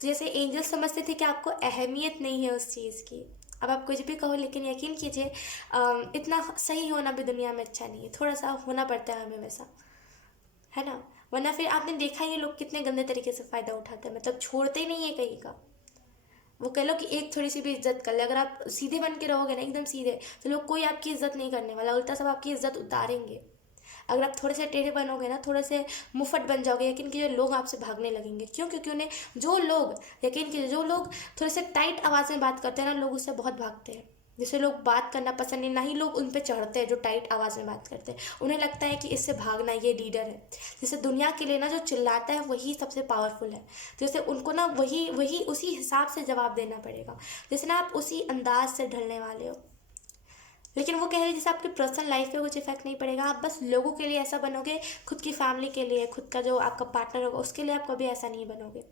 तो जैसे एंजल्स समझते थे कि आपको अहमियत नहीं है उस चीज़ की, अब आप कुछ भी कहो, लेकिन यकीन कीजिए इतना सही होना भी दुनिया में अच्छा नहीं है, थोड़ा सा होना पड़ता है हमें वैसा, है ना। वरना फिर आपने देखा ये लोग कितने गंदे तरीके से फ़ायदा उठाते हैं, मतलब छोड़ते ही नहीं है कहीं का। वो कह लो कि एक थोड़ी सी भी इज्जत कर ले, अगर आप सीधे बन के रहोगे ना एकदम सीधे, तो लोग कोई आपकी इज्जत नहीं करने वाला, उल्टा सब आपकी इज्जत उतारेंगे। अगर आप थोड़े से टेढ़े बनोगे ना, थोड़े से मुफ्त बन जाओगे, यकीन कीजिए लोग आपसे भागने लगेंगे। क्यों? क्योंकि उन्हें जो लोग, यकीन कीजिए जो लोग थोड़े से टाइट आवाज़ में बात करते हैं ना, लोग उससे बहुत भागते हैं। जिससे लोग बात करना पसंद नहीं, ना ही लोग उन पे चढ़ते हैं जो टाइट आवाज़ में बात करते हैं। उन्हें लगता है कि इससे भागना, ये लीडर है। जैसे दुनिया के लिए ना जो चिल्लाता है वही सबसे पावरफुल है, जैसे उनको ना वही वही उसी हिसाब से जवाब देना पड़ेगा। जैसे ना आप उसी अंदाज से ढलने वाले हो। लेकिन वो कह रहे हैं जैसे आपकी पर्सनल लाइफ पे कुछ इफेक्ट नहीं पड़ेगा, आप बस लोगों के लिए ऐसा बनोगे, खुद की फैमिली के लिए, खुद का जो आपका पार्टनर होगा उसके लिए आप कभी ऐसा नहीं बनोगे।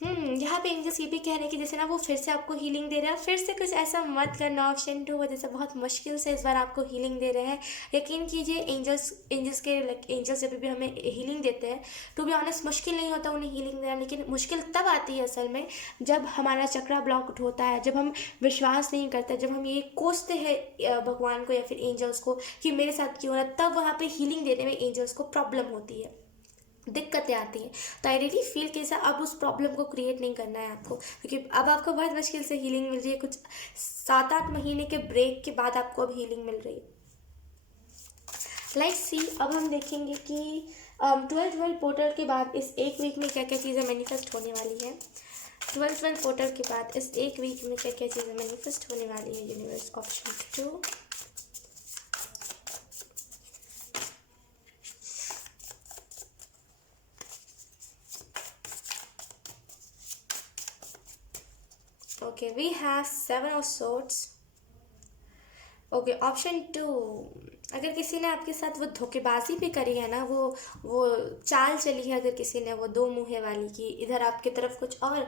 यहाँ पे एंजल्स ये भी कह रहे हैं कि जैसे ना वो फिर से आपको हीलिंग दे रहे हैं, फिर से कुछ ऐसा मत करना ऑप्शन 2, जैसे बहुत मुश्किल से इस बार आपको हीलिंग दे रहे हैं। यकीन कीजिए एंजल्स एंजल्स जब भी हमें हीलिंग देते हैं, टू बी ऑनेस्ट मुश्किल नहीं होता उन्हें हीलिंग देना, लेकिन मुश्किल तब आती है असल में जब हमारा चक्रा ब्लॉक होता है, जब हम विश्वास नहीं करते, जब हम ये कोसते हैं भगवान को या फिर एंजल्स को कि मेरे साथ क्यों हो रहा है, तब वहाँ पर हीलिंग देने में एंजल्स को प्रॉब्लम होती है। दिक्कतें आती हैं। तो आई रियली फील कि ऐसा अब उस प्रॉब्लम को क्रिएट नहीं करना है आपको, क्योंकि अब आपको बहुत मुश्किल से हीलिंग मिल रही है, कुछ 7-8 महीने के ब्रेक के बाद आपको अब हीलिंग मिल रही है। लेट्स सी, अब हम देखेंगे कि 12-12 पोर्टल के बाद इस एक वीक में क्या क्या चीज़ें मैनिफेस्ट होने वाली हैं। 12-12 पोर्टल के बाद इस एक वीक में क्या क्या चीज़ें मैनिफेस्ट होने वाली है। Universe, option 2। Okay, we have 7 of Swords. Okay, option 2। अगर किसी ने आपके साथ वो धोखेबाजी भी करी है ना, वो चाल चली है, अगर किसी ने वो दो मुँहे वाली की, इधर आपकी तरफ कुछ और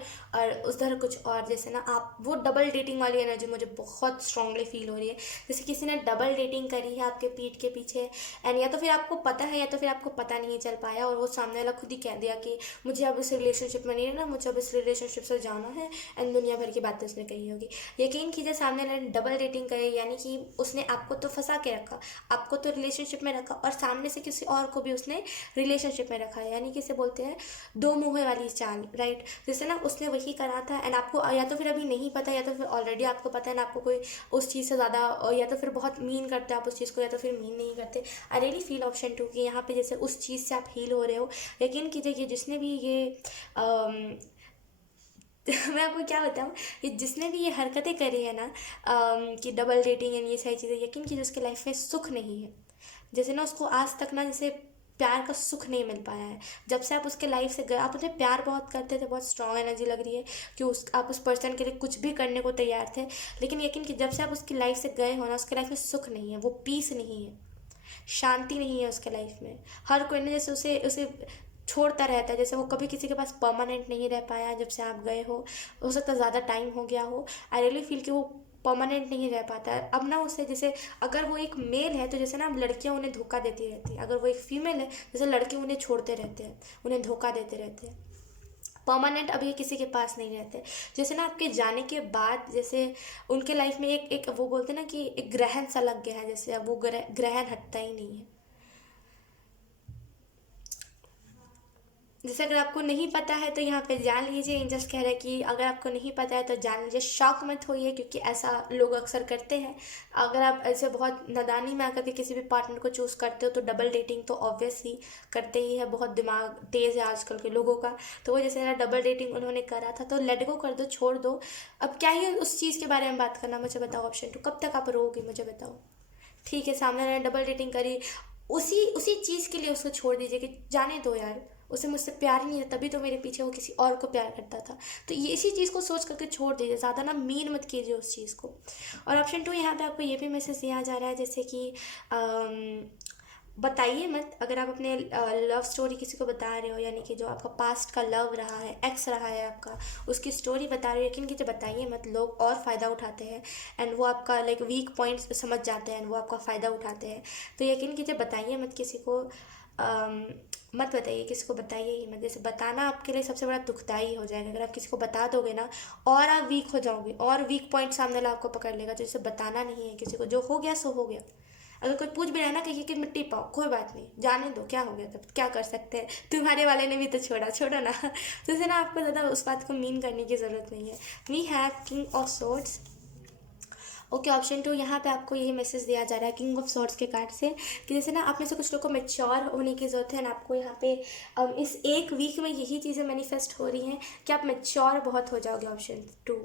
उधर कुछ और, जैसे ना आप वो डबल डेटिंग वाली एनर्जी मुझे बहुत स्ट्रांगली फील हो रही है। जैसे किसी ने डबल डेटिंग करी है आपके पीठ के पीछे, एंड या तो फिर आपको पता है या तो फिर आपको पता नहीं चल पाया, और वो सामने वाला खुद ही कह दिया कि मुझे अब इस रिलेशनशिप में नहीं रहना, मुझे अब इस रिलेशनशिप से जाना है, एंड दुनिया भर की बातें उसने कही होगी। यकीन कीजिए, सामने वाले डबल डेटिंग करे, यानी कि उसने आपको तो फंसा के रखा, आपको तो रिलेशनशिप में रखा, और सामने से किसी और को भी उसने रिलेशनशिप में रखा है, यानी कि इसे बोलते हैं दो मुँह वाली चाल, राइट। जैसे ना उसने वही करा था, एंड आपको या तो फिर अभी नहीं पता, या तो फिर ऑलरेडी आपको पता है ना, आपको कोई उस चीज़ से ज़्यादा, या तो फिर बहुत मीन करते हो आप उस चीज़ को, या तो फिर मीन नहीं करते। आई रियली फील ऑप्शन 2 कि यहाँ पे जैसे उस चीज़ से आप हील हो रहे हो। यकीन कीजिए कि जिसने भी ये मैं आपको क्या बताऊँ, ये जिसने भी ये हरकतें करी है ना, कि डबल डेटिंग एंड ये सारी चीज़ें, यकीन कीजिए उसके लाइफ में सुख नहीं है। जैसे ना उसको आज तक ना जैसे प्यार का सुख नहीं मिल पाया है। जब से आप उसके लाइफ से गए, आप उन्हें प्यार बहुत करते थे, बहुत स्ट्रांग एनर्जी लग रही है कि आप उस पर्सन के लिए कुछ भी करने को तैयार थे, लेकिन यकीन कि जब से आप उसकी लाइफ से गए हो ना, उसके लाइफ में सुख नहीं है, वो पीस नहीं है, शांति नहीं है उसके लाइफ में। हर कोई ने जैसे उसे उसे छोड़ता रहता है, जैसे वो कभी किसी के पास परमानेंट नहीं रह पाया जब से आप गए हो सकता है ज़्यादा टाइम हो गया हो। आई रियली फील कि वो परमानेंट नहीं रह पाता है अब ना उसे। जैसे अगर वो एक मेल है तो जैसे ना लड़कियां उन्हें धोखा देती रहती है, अगर वो एक फीमेल है जैसे लड़के उन्हें छोड़ते रहते हैं, उन्हें धोखा देते रहते हैं। परमानेंट अभी किसी के पास नहीं रहते। जैसे ना आपके जाने के बाद जैसे उनके लाइफ में एक एक वो बोलते हैं ना कि एक ग्रहण सा लग गया है, जैसे अब वो ग्रहण हटता ही नहीं है। जैसे अगर आपको नहीं पता है तो यहाँ पे जान लीजिए, जस्ट कह रहे हैं कि अगर आपको नहीं पता है तो जान लीजिए, शॉक मत होइए, क्योंकि ऐसा लोग अक्सर करते हैं। अगर आप ऐसे बहुत नादानी में आकर के किसी भी पार्टनर को चूज़ करते हो तो डबल डेटिंग तो ऑब्वियसली करते ही है, बहुत दिमाग तेज़ है आजकल के लोगों का। तो वो जैसे ना डबल डेटिंग उन्होंने करा था, तो लेट गो कर दो, छोड़ दो। अब क्या ही उस चीज़ के बारे में बात करना, मुझे बताओ ऑप्शन 2, कब तक आप रहोगे मुझे बताओ। ठीक है, सामने वाले ने डबल डेटिंग करी, उसी उसी चीज़ के लिए उसको छोड़ दीजिए कि जाने दो यार, उसे मुझसे प्यार ही नहीं है, तभी तो मेरे पीछे वो किसी और को प्यार करता था। तो ये इसी चीज़ को सोच करके छोड़ दीजिए, ज़्यादा ना मीन मत कीजिए उस चीज़ को। और ऑप्शन 2 यहाँ पे आपको ये भी मैसेज दिया जा रहा है, जैसे कि बताइए मत, अगर आप अपने लव स्टोरी किसी को बता रहे हो, यानी कि जो आपका पास्ट का लव रहा है, एक्स रहा है आपका, उसकी स्टोरी बता रहे हो, यकीन कीजिए बताइए मत, लोग और फ़ायदा उठाते हैं, एंड वो आपका लाइक वीक पॉइंट्स समझ जाते हैं, एंड वो आपका फ़ायदा उठाते हैं। तो यकीन कीजिए बताइए मत किसी को, मत बताइए किसी को, बताइए ही मत। जैसे बताना आपके लिए सबसे बड़ा दुखदाई हो जाएगा, अगर आप किसी को बता दोगे ना और आप वीक हो जाओगे, और वीक पॉइंट सामने वाला आपको पकड़ लेगा। तो जैसे बताना नहीं है किसी को, जो हो गया सो हो गया। अगर कोई पूछ भी रहा है ना, कहिए कि मिट्टी पाओ, कोई बात नहीं, जाने दो, क्या हो गया, तब क्या कर सकते हैं, तुम्हारे वाले ने भी तो छोड़ा, छोड़ो ना। तो जैसे ना आपको ज़्यादा उस बात को मीन करने की ज़रूरत नहीं है। We have king of swords. Okay, option 2 यहाँ पे आपको यही मैसेज दिया जा रहा है किंग ऑफ सॉर्ड्स के कार्ड से, कि जैसे ना आप में से कुछ लोग को मेच्योर होने की ज़रूरत है, ना आपको यहाँ पे इस एक वीक में यही चीज़ें मैनिफेस्ट हो रही हैं कि आप मेच्योर बहुत हो जाओगे। ऑप्शन 2,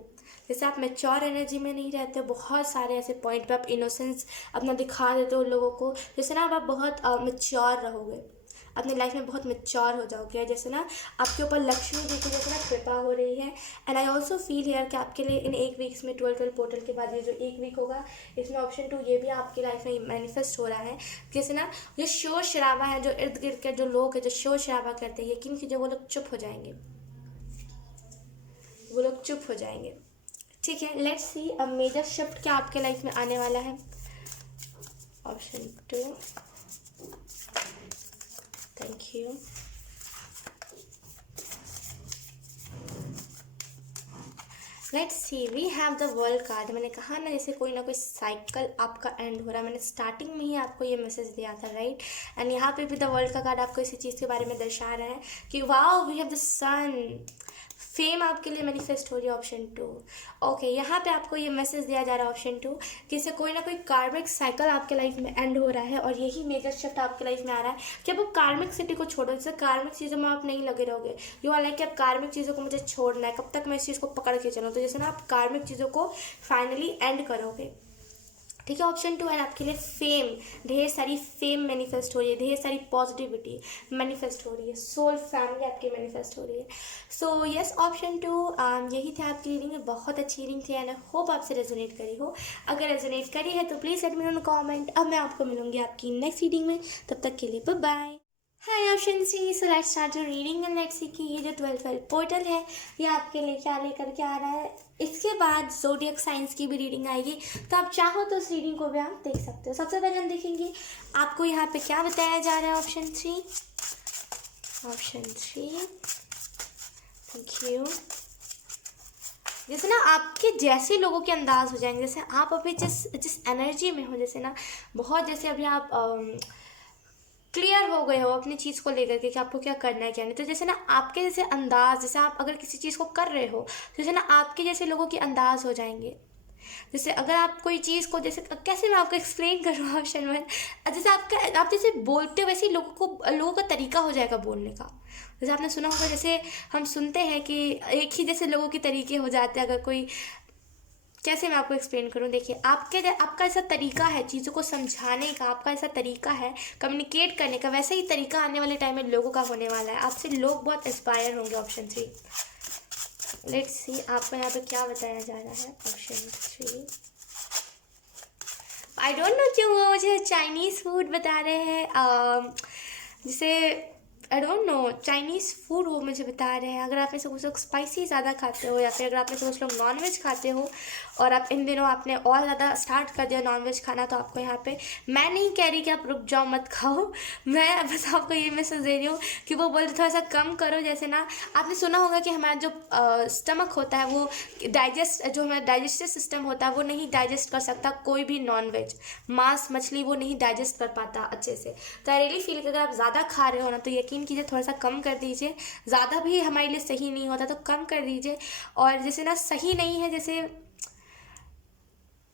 जैसे आप मेच्योर एनर्जी में नहीं रहते, बहुत सारे ऐसे पॉइंट पे आप इनोसेंस अपना दिखा देते हो लोगों को, जैसे ना अब आप बहुत मेच्योर रहोगे, अपनी लाइफ में बहुत मेच्योर हो जाओगे। जैसे ना आपके ऊपर लक्ष्मी जी की जैसे ना कृपा हो रही है। And I also feel here कि आपके लिए इन एक वीक्स में 12-12 पोर्टल के बाद ये जो एक वीक होगा, इसमें ऑप्शन 2 ये भी आपकी लाइफ में मैनिफेस्ट हो रहा है। जैसे ना ये शोर शराबा है, जो इर्द गिर्द के जो लोग हैं जो शोर शराबा करते हैं, यकीन कीजिए वो लोग चुप हो जाएंगे, वो लोग चुप हो जाएंगे। ठीक है, लेट्स सी अब मेजर शिफ्ट क्या आपके लाइफ में आने वाला है। Option 2, thank you. Let's see, we have the world card. मैंने कहा ना जैसे कोई ना कोई साइकिल आपका एंड हो रहा है, मैंने स्टार्टिंग में ही आपको ये मैसेज दिया था, राइट। एंड यहाँ पे भी द वर्ल्ड का कार्ड आपको इसी चीज़ के बारे में दर्शा रहा है कि wow we have the sun, fame आपके लिए मैनिफेस्ट हो रही है, ऑप्शन 2। ओके, यहाँ पे आपको ये मैसेज दिया जा रहा है ऑप्शन 2 कि इससे कोई ना कोई कार्मिक साइकिल आपके लाइफ में एंड हो रहा है, और यही मेजर शिफ्ट आपके लाइफ में आ रहा है कि अब वो कार्मिक सिटी को छोड़ो, जैसे कार्मिक चीज़ों में आप नहीं लगे रहोगे। यू आर लाइक कि अब कार्मिक चीज़ों को मुझे छोड़ना है, कब तक मैं इस चीज़ को पकड़ के चलूँ, तो जैसे ना आप कार्मिक चीज़ों को फाइनली एंड करोगे, ठीक है। ऑप्शन 2 है आपके लिए फेम, ढेर सारी फेम मैनिफेस्ट हो रही है, ढेर सारी पॉजिटिविटी मैनिफेस्ट हो रही है, सोल फैमिली आपकी मैनिफेस्ट हो रही है। सो यस, ऑप्शन 2 यही थी आपकी रीडिंग में। बहुत अच्छी रीडिंग थी एंड आई होप आपसे रेजोनेट करी हो। अगर रेजोनेट करी है तो please let me know in comment. अब मैं आपको मिलूंगी आपकी नेक्स्ट रीडिंग में, तब तक के लिए bye bye. Hi option C, so let's start your reading and let's see कि ये जो 12 पोर्टल है ये आपके लिए क्या लेकर के आ रहा है। इसके बाद ज़ोडिएक साइंस की भी रीडिंग आएगी, तो आप चाहो तो उस रीडिंग को भी आप देख सकते हो। सबसे पहले हम देखेंगे आपको यहाँ पे क्या बताया जा रहा है। Option 3, thank you. जैसे ना आपके जैसे लोगों के अंदाज हो जाएंगे, जैसे आप अभी जिस एनर्जी में हो, जैसे ना बहुत जैसे अभी आप क्लियर हो गए हो अपनी चीज़ को लेकर के कि आपको क्या करना है क्या नहीं, तो जैसे ना आपके जैसे अंदाज, जैसे आप अगर किसी चीज़ को कर रहे हो तो जैसे ना आपके जैसे लोगों के अंदाज हो जाएंगे। जैसे अगर आप कोई चीज़ को, जैसे कैसे मैं आपको एक्सप्लेन करूँ ऑप्शन 1, जैसे आप जैसे बोलते हो वैसे ही लोगों का तरीका हो जाएगा बोलने का। जैसे आपने सुना होगा, जैसे हम सुनते हैं कि एक ही जैसे लोगों के तरीके हो जाते हैं। अगर कोई, कैसे मैं आपको एक्सप्लेन करूँ, देखिए आपका ऐसा तरीका है चीज़ों को समझाने का, आपका ऐसा तरीका है कम्युनिकेट करने का, वैसे ही तरीका आने वाले टाइम में लोगों का होने वाला है। आपसे लोग बहुत इंस्पायर होंगे। ऑप्शन 3, लेट्स सी आपको यहाँ पे क्या बताया जा रहा है। ऑप्शन 3, आई डोंट नो क्यों वो मुझे चाइनीज़ फूड बता रहे हैं, जिसे I don't know, Chinese food वो मुझे बता रहे हैं। अगर आप में से कुछ लोग स्पाइसी ज़्यादा खाते हो, या फिर अगर आप में से कुछ लोग नॉनवेज खाते हो और आप इन दिनों आपने और ज़्यादा स्टार्ट कर दिया नॉनवेज खाना, तो आपको यहाँ पे, मैं नहीं कह रही कि आप रुक जाओ मत खाओ, मैं बस आपको ये मैसेज दे रही हूँ कि वो बोलते थोड़ा सा कम करो। जैसे ना आपने सुना होगा कि हमारा जो स्टमक होता है वो जो हमारा डाइजेस्टिव सिस्टम होता है वो नहीं डाइजेस्ट कर सकता कोई भी नॉनवेज, मांस मछली वो नहीं डाइजेस्ट कर पाता अच्छे से। तो आई रियली फील कि अगर आप ज़्यादा खा रहे हो ना तो यकीन कीजिए थोड़ा सा कम कर दीजिए। ज़्यादा भी हमारे लिए सही नहीं होता तो कम कर दीजिए। और जैसे ना सही नहीं है, जैसे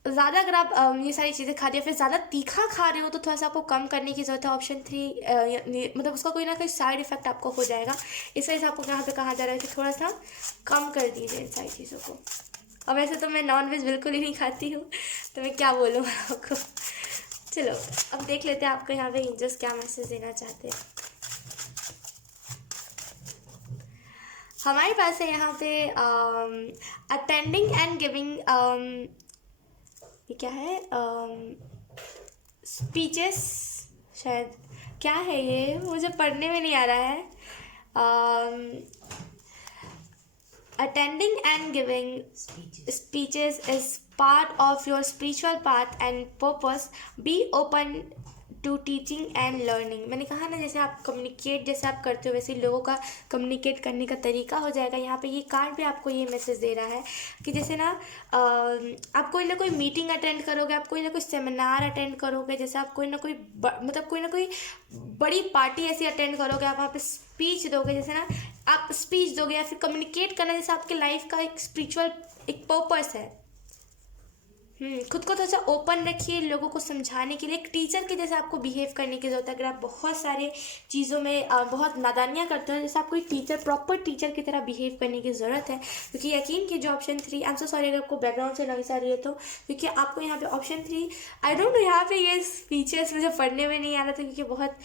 ज़्यादा अगर आप ये सारी चीज़ें खा रही हो, फिर ज़्यादा तीखा खा रहे हो तो थोड़ा सा आपको कम करने की ज़रूरत है। ऑप्शन 3 मतलब उसका कोई ना कोई साइड इफ़ेक्ट आपको हो जाएगा, इस वजह से आपको यहाँ पे कहा जा रहा है कि थोड़ा सा कम कर दीजिए इन सारी चीज़ों को। और वैसे तो मैं नॉनवेज बिल्कुल ही नहीं खाती हूँ, तो मैं क्या बोलूँ आपको। चलो अब देख लेते हैं आपको यहाँ पे एंजल्स क्या मैसेज देना चाहते हैं। हमारे पास है यहाँ पे अटेंडिंग एंड गिविंग, ये क्या है, स्पीचेस शायद, क्या है ये मुझे पढ़ने में नहीं आ रहा है। Attending and giving speeches is part of your spiritual path and purpose. Be open to teaching and learning. मैंने कहा ना जैसे आप कम्युनिकेट जैसे आप करते हो वैसे ही लोगों का कम्युनिकेट करने का तरीका हो जाएगा। यहाँ पे ये कार्ड भी आपको ये मैसेज दे रहा है कि जैसे ना आप कोई ना कोई मीटिंग अटेंड करोगे, आप कोई ना कोई सेमिनार अटेंड करोगे, जैसे आप कोई ना कोई कोई ना कोई बड़ी पार्टी ऐसी अटेंड करोगे, आप वहाँ पे स्पीच दोगे। जैसे ना आप स्पीच दोगे या फिर कम्युनिकेट करना जैसे आपके लाइफ का एक स्पिरिचुअल एक पर्पस है। खुद को थोड़ा सा ओपन रखिए लोगों को समझाने के लिए, एक टीचर के जैसे आपको बिहेव करने की ज़रूरत है। अगर आप बहुत सारे चीज़ों में बहुत नादानियाँ करते हो, जैसे आपको एक टीचर प्रॉपर टीचर की तरह बिहेव करने की ज़रूरत है। क्योंकि यकीन कीजिए option 3, I am so sorry अगर आपको बैकग्राउंड से नॉइस आ रही है तो, क्योंकि आपको यहाँ पे ऑप्शन 3 आई डोंट नो यहाँ पे ये स्पीचेस मुझे पढ़ने में नहीं आ रहा था क्योंकि बहुत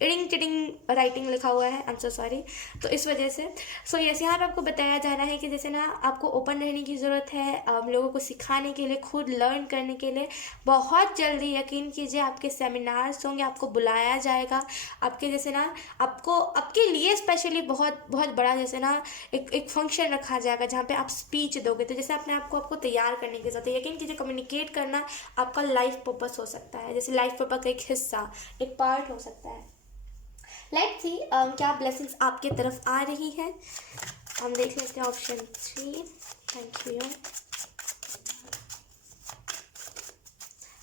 इडिंग टिडिंग राइटिंग लिखा हुआ है, आई एम सो सॉरी। तो इस वजह से सो यस यहाँ पे आपको बताया जा रहा है कि जैसे ना आपको ओपन रहने की ज़रूरत है लोगों को सिखाने के लिए, खुद लर्न करने के लिए। बहुत जल्दी यकीन कीजिए आपके सेमिनार्स होंगे, आपको बुलाया जाएगा, आपके जैसे ना आपको आपके लिए स्पेशली बहुत बहुत बड़ा जैसे ना एक फंक्शन रखा जाएगा जहाँ पे आप स्पीच दोगे। तो जैसे अपने आपको तैयार करने की ज़रूरत है। यकीन कीजिए कम्युनिकेट करना आपका लाइफ पर्पस हो सकता है, जैसे लाइफ पर्पस का एक हिस्सा, एक पार्ट हो सकता है। लेट्स सी क्या ब्लेसिंग्स आपके तरफ आ रही है, हम देख लेते हैं। Option 3, thank you.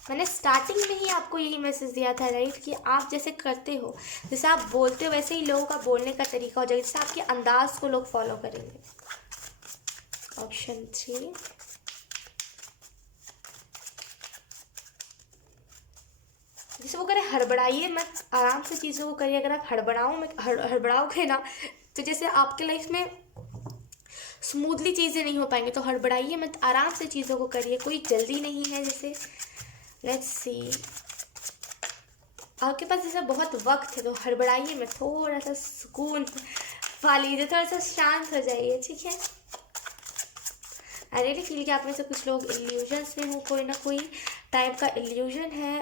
मैंने स्टार्टिंग में ही आपको यही मैसेज दिया था, राइट, कि आप जैसे करते हो, जैसे आप बोलते हो वैसे ही लोगों का बोलने का तरीका हो जाएगा, जैसे आपके अंदाज को लोग फॉलो करेंगे। ऑप्शन 3। जैसे वो करें हड़बड़ाइए मत, आराम से चीज़ों को करिए। अगर आप हड़बड़ाओगे ना, तो जैसे आपके लाइफ में स्मूथली चीज़ें नहीं हो पाएंगी। तो हड़बड़ाइए मत, आराम से चीज़ों को करिए, कोई जल्दी नहीं है। जैसे लेट्स सी, आपके पास जैसे बहुत वक्त है, तो हड़बड़ाइए मत, थोड़ा सा सुकून पा लीजिए, थोड़ा सा शांत हो जाइए, ठीक है। आई रियली फील कि आप में से कुछ लोग इल्यूजन्स में हो, कोई ना कोई टाइप का इल्यूजन है,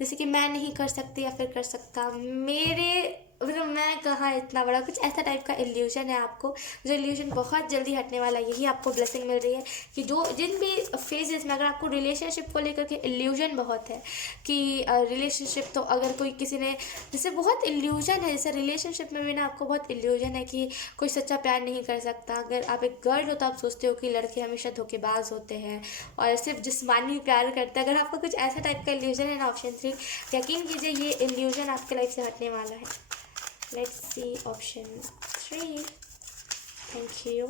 जैसे कि मैं नहीं कर सकती या फिर कर सकता, मेरे मतलब मैं कहाँ इतना बड़ा, कुछ ऐसा टाइप का इल्यूजन है आपको, जो इल्यूजन बहुत जल्दी हटने वाला है। यही आपको ब्लेसिंग मिल रही है कि जो जिन भी फेजेस में, अगर आपको रिलेशनशिप को लेकर के इल्यूजन बहुत है कि रिलेशनशिप, तो अगर कोई किसी ने जैसे बहुत इल्यूजन है, जैसे रिलेशनशिप में भी ना आपको बहुत इल्यूजन है कि कोई सच्चा प्यार नहीं कर सकता। अगर आप एक गर्ल हो तो आप सोचते हो कि लड़के हमेशा धोखेबाज होते हैं और सिर्फ जिस्मानी प्यार करते हैं। अगर आपको कुछ ऐसा टाइप का इल्यूजन है ना, ऑप्शन 3, यकीन कीजिए ये इल्यूजन आपके लाइफ से हटने वाला है। Let's see option 3। Thank you.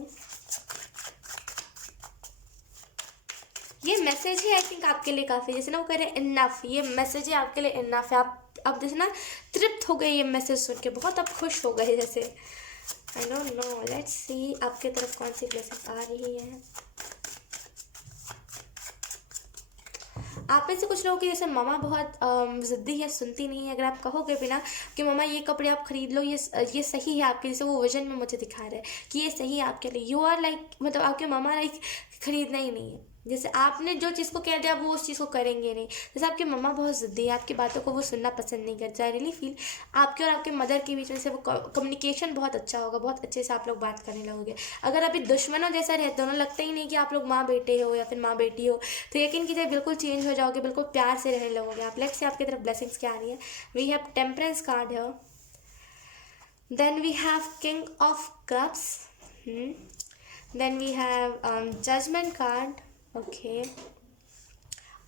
ये मैसेज ही आई थिंक आपके लिए काफ़ी, जैसे ना वो कह रहे हैं इनफ, ये मैसेज ही आपके लिए इनफ है। आप जैसे ना तृप्त हो गए ये मैसेज सुन के, बहुत आप खुश हो गए जैसे। I don't know, let's see आपके तरफ कौन सी ब्लेसिंग आ रही है। आप में से कुछ लोगों की जैसे ममा बहुत ज़िद्दी है, सुनती नहीं है। अगर आप कहोगे भी ना कि ममा ये कपड़े आप खरीद लो, ये सही है आपके, जैसे वो विजन में मुझे दिखा रहे हैं कि ये सही है आपके लिए, यू आर लाइक, मतलब आपके ममा लाइक खरीदना ही नहीं है। जैसे आपने जो चीज़ को कह दिया वो उस चीज़ को करेंगे नहीं। जैसे आपकी मम्मा बहुत ज़िद्दी है, आपकी बातों को वो सुनना पसंद नहीं करता। आई रियली फील आपके और आपके मदर के बीच में से वो कम्युनिकेशन बहुत अच्छा होगा, बहुत अच्छे से आप लोग बात करने लगोगे। अगर अभी दुश्मनों जैसा रहते हो ना, लगता ही नहीं कि आप लोग माँ बेटे हो या फिर माँ बेटी हो, तो यकीन कीजिए बिल्कुल चेंज हो जाओगे, बिल्कुल प्यार से रहने लगोगे आप। लेट्स से आपकी तरफ ब्लेसिंग्स क्या आ रही है। वी हैव टेम्परेंस कार्ड है, then we have king of cups, then we have judgement card, okay.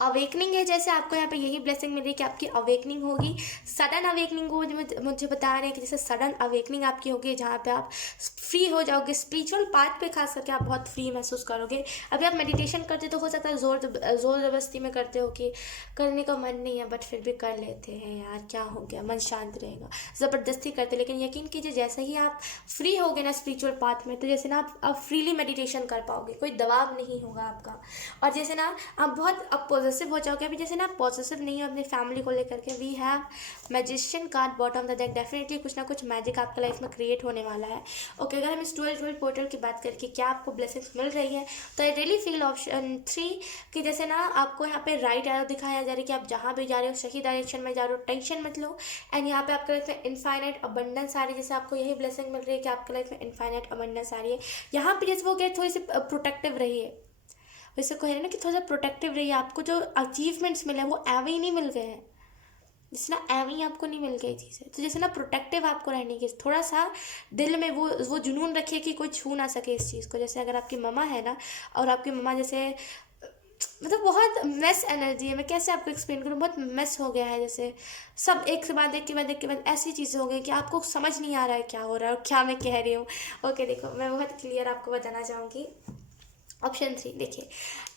Awakening है, जैसे आपको यहाँ पे यही ब्लेसिंग मिल रही है कि आपकी अवेकनिंग होगी, सडन अवेकनिंग हो, मुझे बता रहे हैं कि जैसे सडन अवेकनिंग आपकी होगी, जहाँ पे आप फ्री हो जाओगे स्पिरिचुअल पाथ पे, खास करके आप बहुत फ्री महसूस करोगे। अभी आप मेडिटेशन करते तो हो सकता है ज़ोर ज़बरदस्ती में करते हो कि करने का मन नहीं है, बट फिर भी कर लेते हैं, यार क्या हो गया, मन शांत रहेगा, ज़बरदस्ती करते। लेकिन यकीन कीजिए जैसे ही आप फ्री होगे ना स्पिरिचुअल पाथ में, तो जैसे ना आप फ्रीली मेडिटेशन कर पाओगे, कोई दबाव नहीं होगा आपका। और जैसे ना आप बहुत पॉजिटिव हो जाओगे। अभी जैसे ना पॉजिटिव नहीं हो अपनी फैमिली को लेकर के, we have magician card bottom the deck, definitely कुछ ना कुछ मैजिक आपके लाइफ में क्रिएट होने वाला है। ओके, अगर हम इस 12 पोर्टल की बात करके क्या आपको ब्लेसिंग्स मिल रही है, तो आई रियली फील ऑप्शन 3 कि जैसे ना आपको यहाँ पे राइट एरो दिखाया जा रहा है कि आप जहाँ भी जा रहे हो सही डायरेक्शन में जा रहे हो, टेंशन मत लो। एंड यहाँ पे आपके लाइफ में इनफाइनाइट अबंडेंस आ रही है, जैसे आपको यही ब्लेसिंग मिल रही है कि आपके लाइफ में इनफाइनाइट अबंडेंस आ रही है। यहाँ पे जैसे वो कह थोड़ी सी प्रोटेक्टिव रही है, वैसे कह रहे हैं ना कि थोड़ा सा प्रोटेक्टिव रहिए। आपको जो अचीवमेंट्स मिले वो एवे ही नहीं मिल गए हैं, जैसे ना एवे ही आपको नहीं मिल गई चीज़ें, तो जैसे ना प्रोटेक्टिव आपको रहने की, थोड़ा सा दिल में वो जुनून रखिए कि कोई छू ना सके इस चीज़ को। जैसे अगर आपकी मम्मा है ना, और आपकी मम्मा जैसे मतलब बहुत मेस एनर्जी है, मैं कैसे आपको एक्सप्लेन करूँ, बहुत मेस हो गया है, जैसे सब एक के बाद एक के बाद एक के बाद ऐसी चीज़ें हो गई कि आपको समझ नहीं आ रहा है क्या हो रहा है और क्या मैं कह रही हूँ। ओके देखो, मैं बहुत क्लियर आपको बताना चाहूँगी। ऑप्शन 3 देखिए,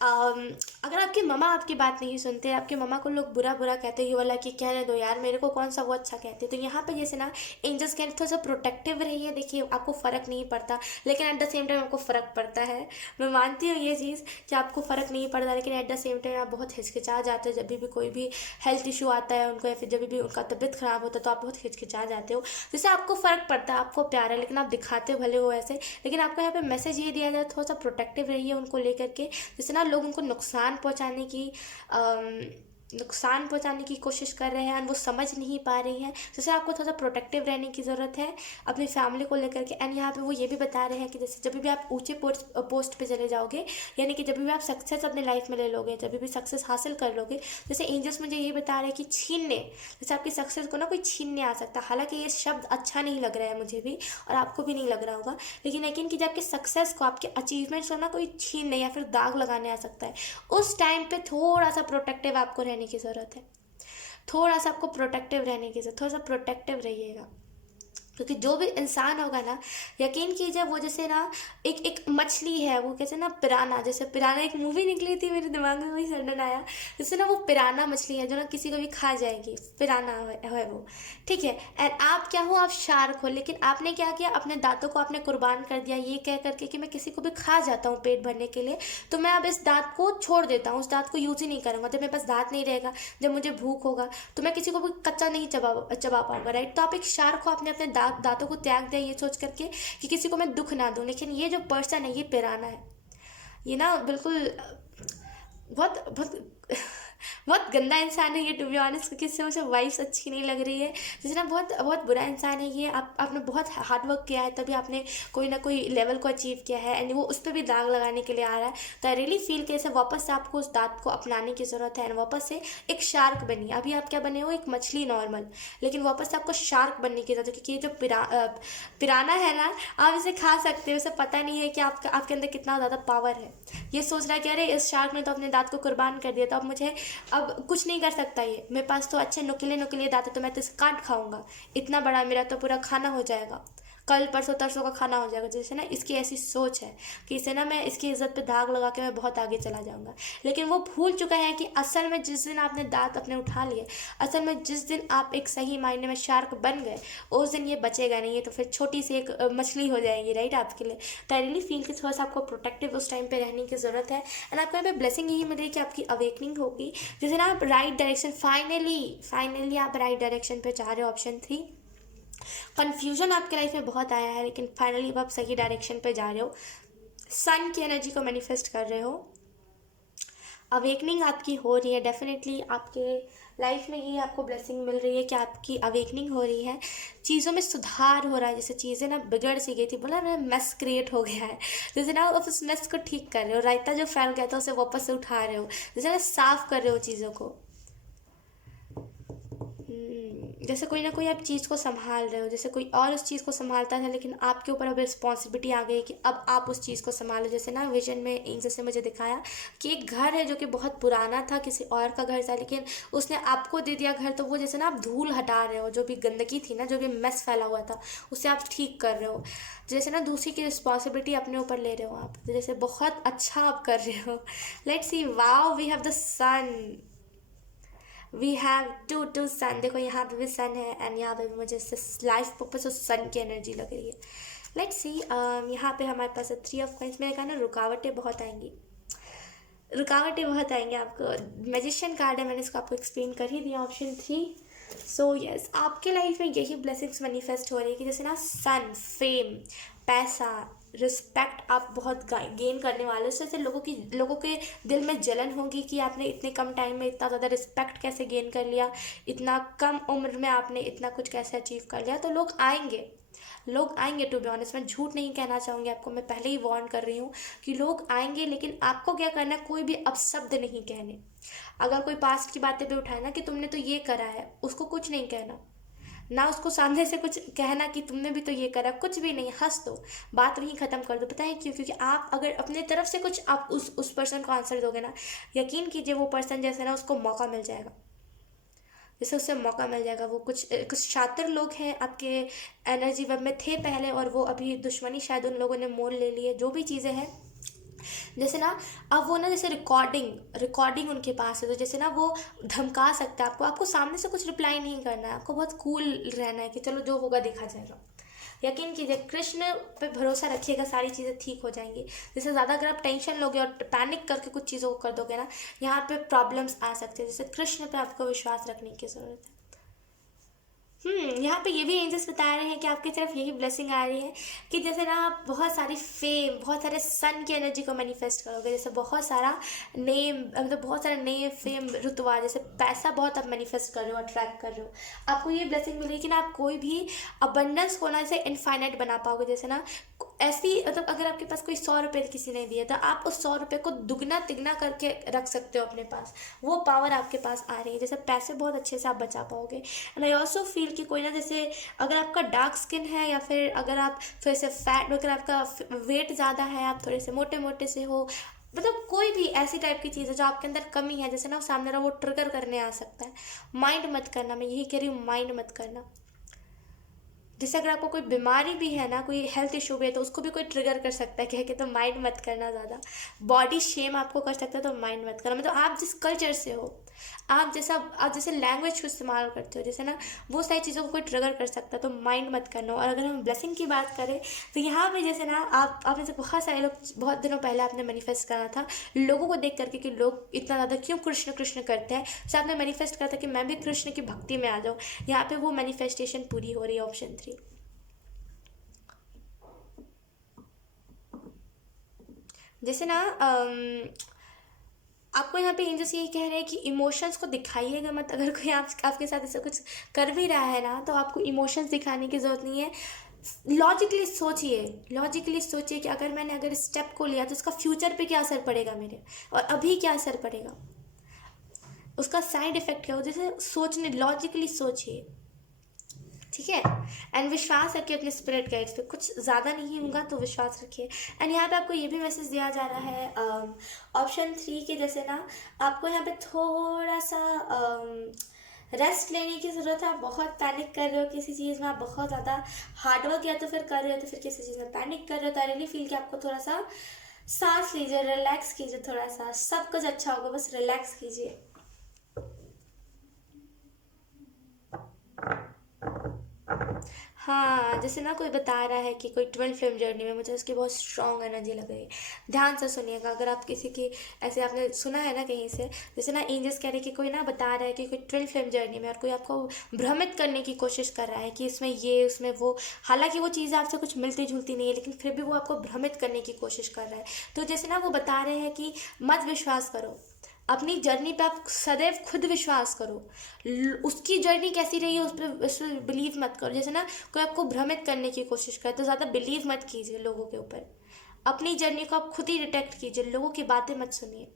अगर आपकी मम्मा आपकी बात नहीं सुनते, आपकी मम्मा को लोग बुरा बुरा कहते हैं, ये वाला कि कहने दो यार, मेरे को कौन सा वो अच्छा कहते, तो यहाँ पे जैसे ना एंजल्स कह थोड़ा सा प्रोटेक्टिव रहिए। देखिए आपको फ़र्क नहीं पड़ता, लेकिन एट द सेम टाइम आपको फ़र्क पड़ता है। मैं मानती हूँ ये चीज़ कि आपको फ़र्क नहीं पड़ता, लेकिन एट द सेम टाइम आप बहुत हिचकिचा जाते हो। जब भी कोई भी हेल्थ इशू आता है उनको, या फिर जब भी उनका तबीयत ख़राब होता है, तो आप बहुत हिचकिचा जाते हो। जैसे आपको फ़र्क पड़ता है, आपको प्यार है, लेकिन आप दिखाते भले हो ऐसे, लेकिन आपको यहाँ पे मैसेज ये दिया जाए थोड़ा सा प्रोटेक्टिव रहिए उनको लेकर के। जैसे ना लोग उनको नुकसान पहुंचाने की नुकसान पहुंचाने की कोशिश कर रहे हैं एंड वो समझ नहीं पा रही हैं। जैसे आपको थोड़ा सा प्रोटेक्टिव रहने की ज़रूरत है अपनी फैमिली को लेकर के। एंड यहाँ पे वो ये भी बता रहे हैं कि जैसे जब भी आप ऊंचे पोस्ट पे चले जाओगे, यानी कि जब भी आप सक्सेस अपने लाइफ में ले लोगे, जब भी सक्सेस हासिल कर लोगे, जैसे एंजल्स मुझे ये बता रहे हैं कि छीनने, जैसे आपकी सक्सेस को ना कोई छीनने आ सकता है। हालांकि ये शब्द अच्छा नहीं लग रहा है मुझे भी और आपको भी नहीं लग रहा होगा, लेकिन यकीन कीजिए आपके सक्सेस को, आपके अचीवमेंट्स को ना कोई छीनने या फिर दाग लगाने आ सकता है। उस टाइम पे थोड़ा सा प्रोटेक्टिव आपको रहने की ज़रूरत है, थोड़ा सा आपको प्रोटेक्टिव रहने की ज़रूरत, थोड़ा सा प्रोटेक्टिव रहिएगा। क्योंकि जो भी इंसान होगा ना, यकीन कीजिए वो जैसे ना एक मछली है, वो कैसे ना पिराना, जैसे पिराना एक मूवी निकली थी, मेरे दिमाग में वही सडन आया। जैसे ना वो पिराना मछली है जो ना किसी को भी खा जाएगी, पिराना है वो, ठीक है। एंड आप क्या हो, आप शार्क हो, लेकिन आपने क्या किया, अपने दांतों को आपने कुर्बान कर दिया ये कह करके कि मैं किसी को भी खा जाता हूँ पेट भरने के लिए, तो मैं अब इस दांत को छोड़ देता हूँ, उस दांत को यूज़ ही नहीं करूँगा। जब मेरे पास दांत नहीं रहेगा, जब मुझे भूख होगा, तो मैं किसी को भी कच्चा नहीं चबा पाऊंगा, राइट। तो आप एक शार्क हो, आपने अपने दांतों को त्याग दिया ये सोच करके कि किसी को मैं दुख ना दूं। लेकिन ये जो पर्सन है, ये पिराना है, ये ना बिल्कुल बहुत बहुत बहुत गंदा इंसान है ये, टू बी ऑनेस्ट, क्योंकि इससे मुझे वाइब्स अच्छी नहीं लग रही है। जैसे ना बहुत बहुत बुरा इंसान है ये। आपने बहुत हार्ड वर्क किया है, तभी आपने कोई ना कोई लेवल को अचीव किया है, एंड वो उस पर भी दाग लगाने के लिए आ रहा है। तो आई रियली फील कि ऐसे वापस से आपको उस दांत को अपनाने की ज़रूरत है, एंड वापस से एक शार्क बनिए। अभी आप क्या बने हो, एक मछली नॉर्मल, लेकिन वापस से आपको शार्क बनने की ज़रूरत है, क्योंकि ये जो पिराना है ना, आप इसे खा सकते हो, उसे पता नहीं है कि आपके अंदर कितना ज़्यादा पावर है। ये सोच रहा है कि अरे इस शार्क ने तो अपने दांत को कुर्बान कर दिया, तो अब कुछ नहीं कर सकता, ये मेरे पास तो अच्छे नुकीले नुकीले दांत है, तो मैं तो इसे काट खाऊंगा, इतना बड़ा मेरा तो पूरा खाना हो जाएगा, कल परसों तरसों का खाना हो जाएगा। जैसे ना इसकी ऐसी सोच है कि इसे ना मैं इसकी इज्जत पे दाग लगा के मैं बहुत आगे चला जाऊंगा। लेकिन वो भूल चुका है कि असल में जिस दिन आपने दांत अपने उठा लिए, असल में जिस दिन आप एक सही मायने में शार्क बन गए, उस दिन ये बचेगा नहीं, ये तो फिर छोटी सी एक मछली हो जाएगी, राइट, आपके लिए। तो आई रियली फील कि थोड़ा सा आपको प्रोटेक्टिव उस टाइम पे रहने की ज़रूरत है। एंड आपको यहाँ पे ब्लेसिंग यही मिल रही है कि आपकी अवेकनिंग होगी, जैसे ना आप राइट डायरेक्शन, फाइनली आप राइट डायरेक्शन पे जा रहे हो। ऑप्शन 3, कन्फ्यूजन आपके लाइफ में बहुत आया है, लेकिन फाइनली अब आप सही डायरेक्शन पे जा रहे हो, सन की एनर्जी को मैनिफेस्ट कर रहे हो, अवेकनिंग आपकी हो रही है। डेफिनेटली आपके लाइफ में ये आपको ब्लेसिंग मिल रही है कि आपकी अवेकनिंग हो रही है, चीज़ों में सुधार हो रहा है। जैसे चीज़ें ना बिगड़ सी गई थी, बोला ना मेस क्रिएट हो गया है, जैसे ना आप उस मेस को ठीक कर रहे हो, रायता जो फैल गया था उसे वापस से उठा रहे हो, जैसे ना साफ कर रहे हो चीज़ों को। जैसे कोई ना कोई आप चीज़ को संभाल रहे हो, जैसे कोई और उस चीज़ को संभालता था, लेकिन आपके ऊपर अब रिस्पॉन्सिबिलिटी आ गई कि अब आप उस चीज़ को संभालो। जैसे ना विजन में एक जैसे मुझे दिखाया कि एक घर है जो कि बहुत पुराना था, किसी और का घर था, लेकिन उसने आपको दे दिया घर, तो वो जैसे ना आप धूल हटा रहे हो, जो भी गंदगी थी ना, जो भी मेस फैला हुआ था, उसे आप ठीक कर रहे हो। जैसे ना दूसरी की रिस्पॉन्सिबिलिटी अपने ऊपर ले रहे हो आप, जैसे बहुत अच्छा आप कर रहे हो। Let's see, wow, we have the sun, we have two sun. देखो यहाँ पे भी सन है, एंड यहाँ पे भी मुझे लाइफ पर्पस और सन की एनर्जी लग रही है। लेट्स सी, यहाँ पे हमारे पास है 3 ऑफ कॉइंस। मैंने कहा ना रुकावटें बहुत आएंगी, रुकावटें बहुत आएंगी आपको। मैजिशियन कार्ड है, मैंने इसको आपको एक्सप्लेन कर ही दिया, ऑप्शन 3। सो यस, आपके लाइफ में यही ब्लेसिंग्स मैनिफेस्ट हो रही है कि जैसे ना सन, फेम, पैसा, रिस्पेक्ट आप बहुत गेन करने वाले हो। जैसे लोगों के दिल में जलन होगी कि आपने इतने कम टाइम में इतना ज़्यादा रिस्पेक्ट कैसे गेन कर लिया, इतना कम उम्र में आपने इतना कुछ कैसे अचीव कर लिया। तो लोग आएंगे, टू बी ऑनेस्ट, मैं झूठ नहीं कहना चाहूँगी आपको, मैं पहले ही वार्न कर रही हूँ कि लोग आएंगे, लेकिन आपको क्या करना है, कोई भी अपशब्द नहीं कहने। अगर कोई पास्ट की बातें भी उठाए ना कि तुमने तो ये करा है, उसको कुछ नहीं कहना, ना उसको सामने से कुछ कहना कि तुमने भी तो ये करा, कुछ भी नहीं, हंस दो, बात वहीं ख़त्म कर दो। पता है क्यों? क्योंकि आप अगर अपने तरफ से कुछ आप उस पर्सन को आंसर दोगे ना, यकीन कीजिए वो पर्सन जैसे ना उसको मौका मिल जाएगा, जैसे उससे मौका मिल जाएगा। वो कुछ शातिर लोग हैं आपके एनर्जी वेब में थे पहले, और वो अभी दुश्मनी शायद उन लोगों ने मोल ले ली है, जो भी चीज़ें हैं। जैसे ना अब वो ना, जैसे रिकॉर्डिंग उनके पास है, तो जैसे ना वो धमका सकता है आपको सामने से कुछ रिप्लाई नहीं करना है, आपको बहुत कूल रहना है कि चलो जो होगा देखा जाएगा। यकीन कीजिए, कृष्ण पे भरोसा रखिएगा, सारी चीज़ें ठीक हो जाएंगी। जैसे ज़्यादा अगर आप टेंशन लोगे और पैनिक करके कुछ चीज़ों को कर दोगे ना, यहाँ पे प्रॉब्लम्स आ सकते हैं। जैसे कृष्ण पे आपको विश्वास रखने की ज़रूरत है। यहाँ पे ये भी एंजल्स बता रहे हैं कि आपकी तरफ यही ब्लेसिंग आ रही है कि जैसे ना आप बहुत सारी फेम, बहुत सारे सन की एनर्जी को मैनिफेस्ट करोगे, जैसे बहुत सारा नेम, मतलब बहुत सारा नेम फेम रुतबा, जैसे पैसा बहुत आप मैनिफेस्ट कर रहे हो, अट्रैक्ट कर रहे हो। आपको ये ब्लेसिंग मिलेगी कि ना आप कोई भी अबंडेंस को ना ऐसे इनफाइनाइट बना पाओगे। जैसे ना ऐसी, मतलब अगर आपके पास कोई 100 रुपये किसी ने दिए तो आप उस 100 रुपये को दुगना तिगना करके रख सकते हो अपने पास। वो पावर आपके पास आ रही है, जैसे पैसे बहुत अच्छे से आप बचा पाओगे। एंड आई ऑल्सो फील कि कोई ना, जैसे अगर आपका डार्क स्किन है या फिर अगर आप थोड़े से फैट, अगर आपका वेट ज़्यादा है, आप थोड़े से मोटे मोटे से हो, मतलब कोई भी ऐसी टाइप की चीज़ है जो आपके अंदर कमी है, जैसे ना सामने वाला वो ट्रिगर करने आ सकता है। माइंड मत करना, मैं यही कह रही हूँ, माइंड मत करना। जैसे अगर आपको कोई बीमारी भी है ना, कोई हेल्थ इशू भी है, तो उसको भी कोई ट्रिगर कर सकता है, कह के तो माइंड मत करना ज़्यादा। बॉडी शेम आपको कर सकता है, तो माइंड मत करना। मतलब आप जिस कल्चर से हो, आप जैसे लैंग्वेज को इस्तेमाल करते हो, जैसे ना वो सारी चीज़ों को कोई ट्रिगर कर सकता है, तो माइंड मत करना। और अगर हम ब्लेसिंग की बात करें तो यहाँ पे जैसे ना आपने से बहुत सारे लोग, बहुत दिनों पहले आपने मैनिफेस्ट करा था लोगों को देख करके कि लोग इतना ज़्यादा क्यों कृष्ण कृष्ण करते हैं, तो आपने मैनिफेस्ट करा था कि मैं भी कृष्ण की भक्ति में आ जाऊँ। यहाँ पे वो मैनिफेस्टेशन पूरी हो रही है, ऑप्शन 3। जैसे ना आपको यहाँ पे एंजल्स यही कह रहे हैं कि इमोशंस को दिखाइएगा मत। अगर कोई आपके साथ ऐसा कुछ कर भी रहा है ना, तो आपको इमोशंस दिखाने की ज़रूरत नहीं है। लॉजिकली सोचिए कि अगर इस स्टेप को लिया तो उसका फ्यूचर पे क्या असर पड़ेगा मेरे, और अभी क्या असर पड़ेगा, उसका साइड इफेक्ट क्या हो। जैसे सोचने, लॉजिकली सोचिए, ठीक है। एंड विश्वास रखिए अपने स्पिरिट गाइड्स पे, कुछ ज़्यादा नहीं होगा तो विश्वास रखिए। एंड यहाँ पे आपको ये भी मैसेज दिया जा रहा है ऑप्शन 3 के, जैसे ना आपको यहाँ पे थोड़ा सा रेस्ट लेने की ज़रूरत है। आप बहुत पैनिक कर रहे हो किसी चीज़ में, आप बहुत ज़्यादा हार्डवर्क या तो फिर कर रहे हो, तो फिर किसी चीज़ में पैनिक कर रहे हो, तो आई रियली फील कि आपको थोड़ा सा सांस लीजिए, रिलैक्स कीजिए, थोड़ा सा सब कुछ अच्छा होगा, बस रिलैक्स कीजिए। हाँ, जैसे ना कोई बता रहा है कि कोई ट्विन फ्लेम जर्नी में, मुझे उसकी बहुत स्ट्रॉन्ग एनर्जी लग रही है। ध्यान से सुनिएगा, अगर आप किसी की ऐसे आपने सुना है ना कहीं से, जैसे ना एंजल्स कह रहे हैं कि कोई ना बता रहा है कि कोई ट्विन फ्लेम जर्नी में, और कोई आपको भ्रमित करने की कोशिश कर रहा है कि इसमें ये उसमें वो, हालांकि वो चीज़ें आपसे कुछ मिलती जुलती नहीं है, लेकिन फिर भी वो आपको भ्रमित करने की कोशिश कर रहा है। तो जैसे ना वो बता रहे हैं कि मत विश्वास करो, अपनी जर्नी पे आप सदैव खुद विश्वास करो। उसकी जर्नी कैसी रही है उस पर बिलीव मत करो। जैसे ना कोई आपको भ्रमित करने की कोशिश करे तो ज़्यादा बिलीव मत कीजिए लोगों के ऊपर। अपनी जर्नी को आप खुद ही डिटेक्ट कीजिए, लोगों की बातें मत सुनिए।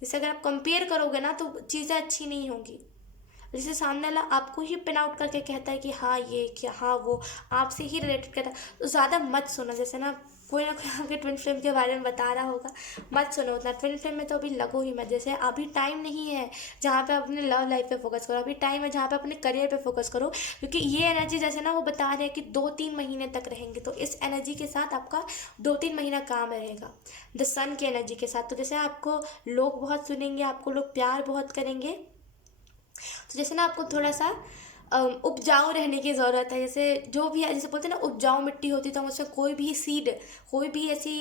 जैसे अगर आप कंपेयर करोगे ना तो चीज़ें अच्छी नहीं होंगी। जैसे सामने वाला आपको ही पिन आउट करके कहता है कि हाँ ये क्या, हाँ वो, आपसे ही रिलेटेड कहता है, तो ज़्यादा मत सुनो। जैसे ना कोई आपके ट्विन फ्लेम के बारे में बता रहा होगा, मत सुनो उतना। ट्विन फ्लेम में तो अभी लगो ही मत। जैसे अभी टाइम नहीं है जहाँ पे अपने लव लाइफ पे फोकस करो, अभी टाइम है जहाँ पे अपने करियर पे फोकस करो, क्योंकि ये एनर्जी जैसे ना वो बता रहे हैं कि 2-3 महीने तक रहेंगे, तो इस एनर्जी के साथ आपका 2-3 महीना काम रहेगा द सन की एनर्जी के साथ। तो जैसे आपको लोग बहुत सुनेंगे, आपको लोग प्यार बहुत करेंगे, तो जैसे ना आपको थोड़ा सा उपजाऊ रहने की ज़रूरत है। जैसे जो भी है, जैसे बोलते हैं ना उपजाऊ मिट्टी होती है, तो हम उसमें कोई भी सीड, कोई भी ऐसी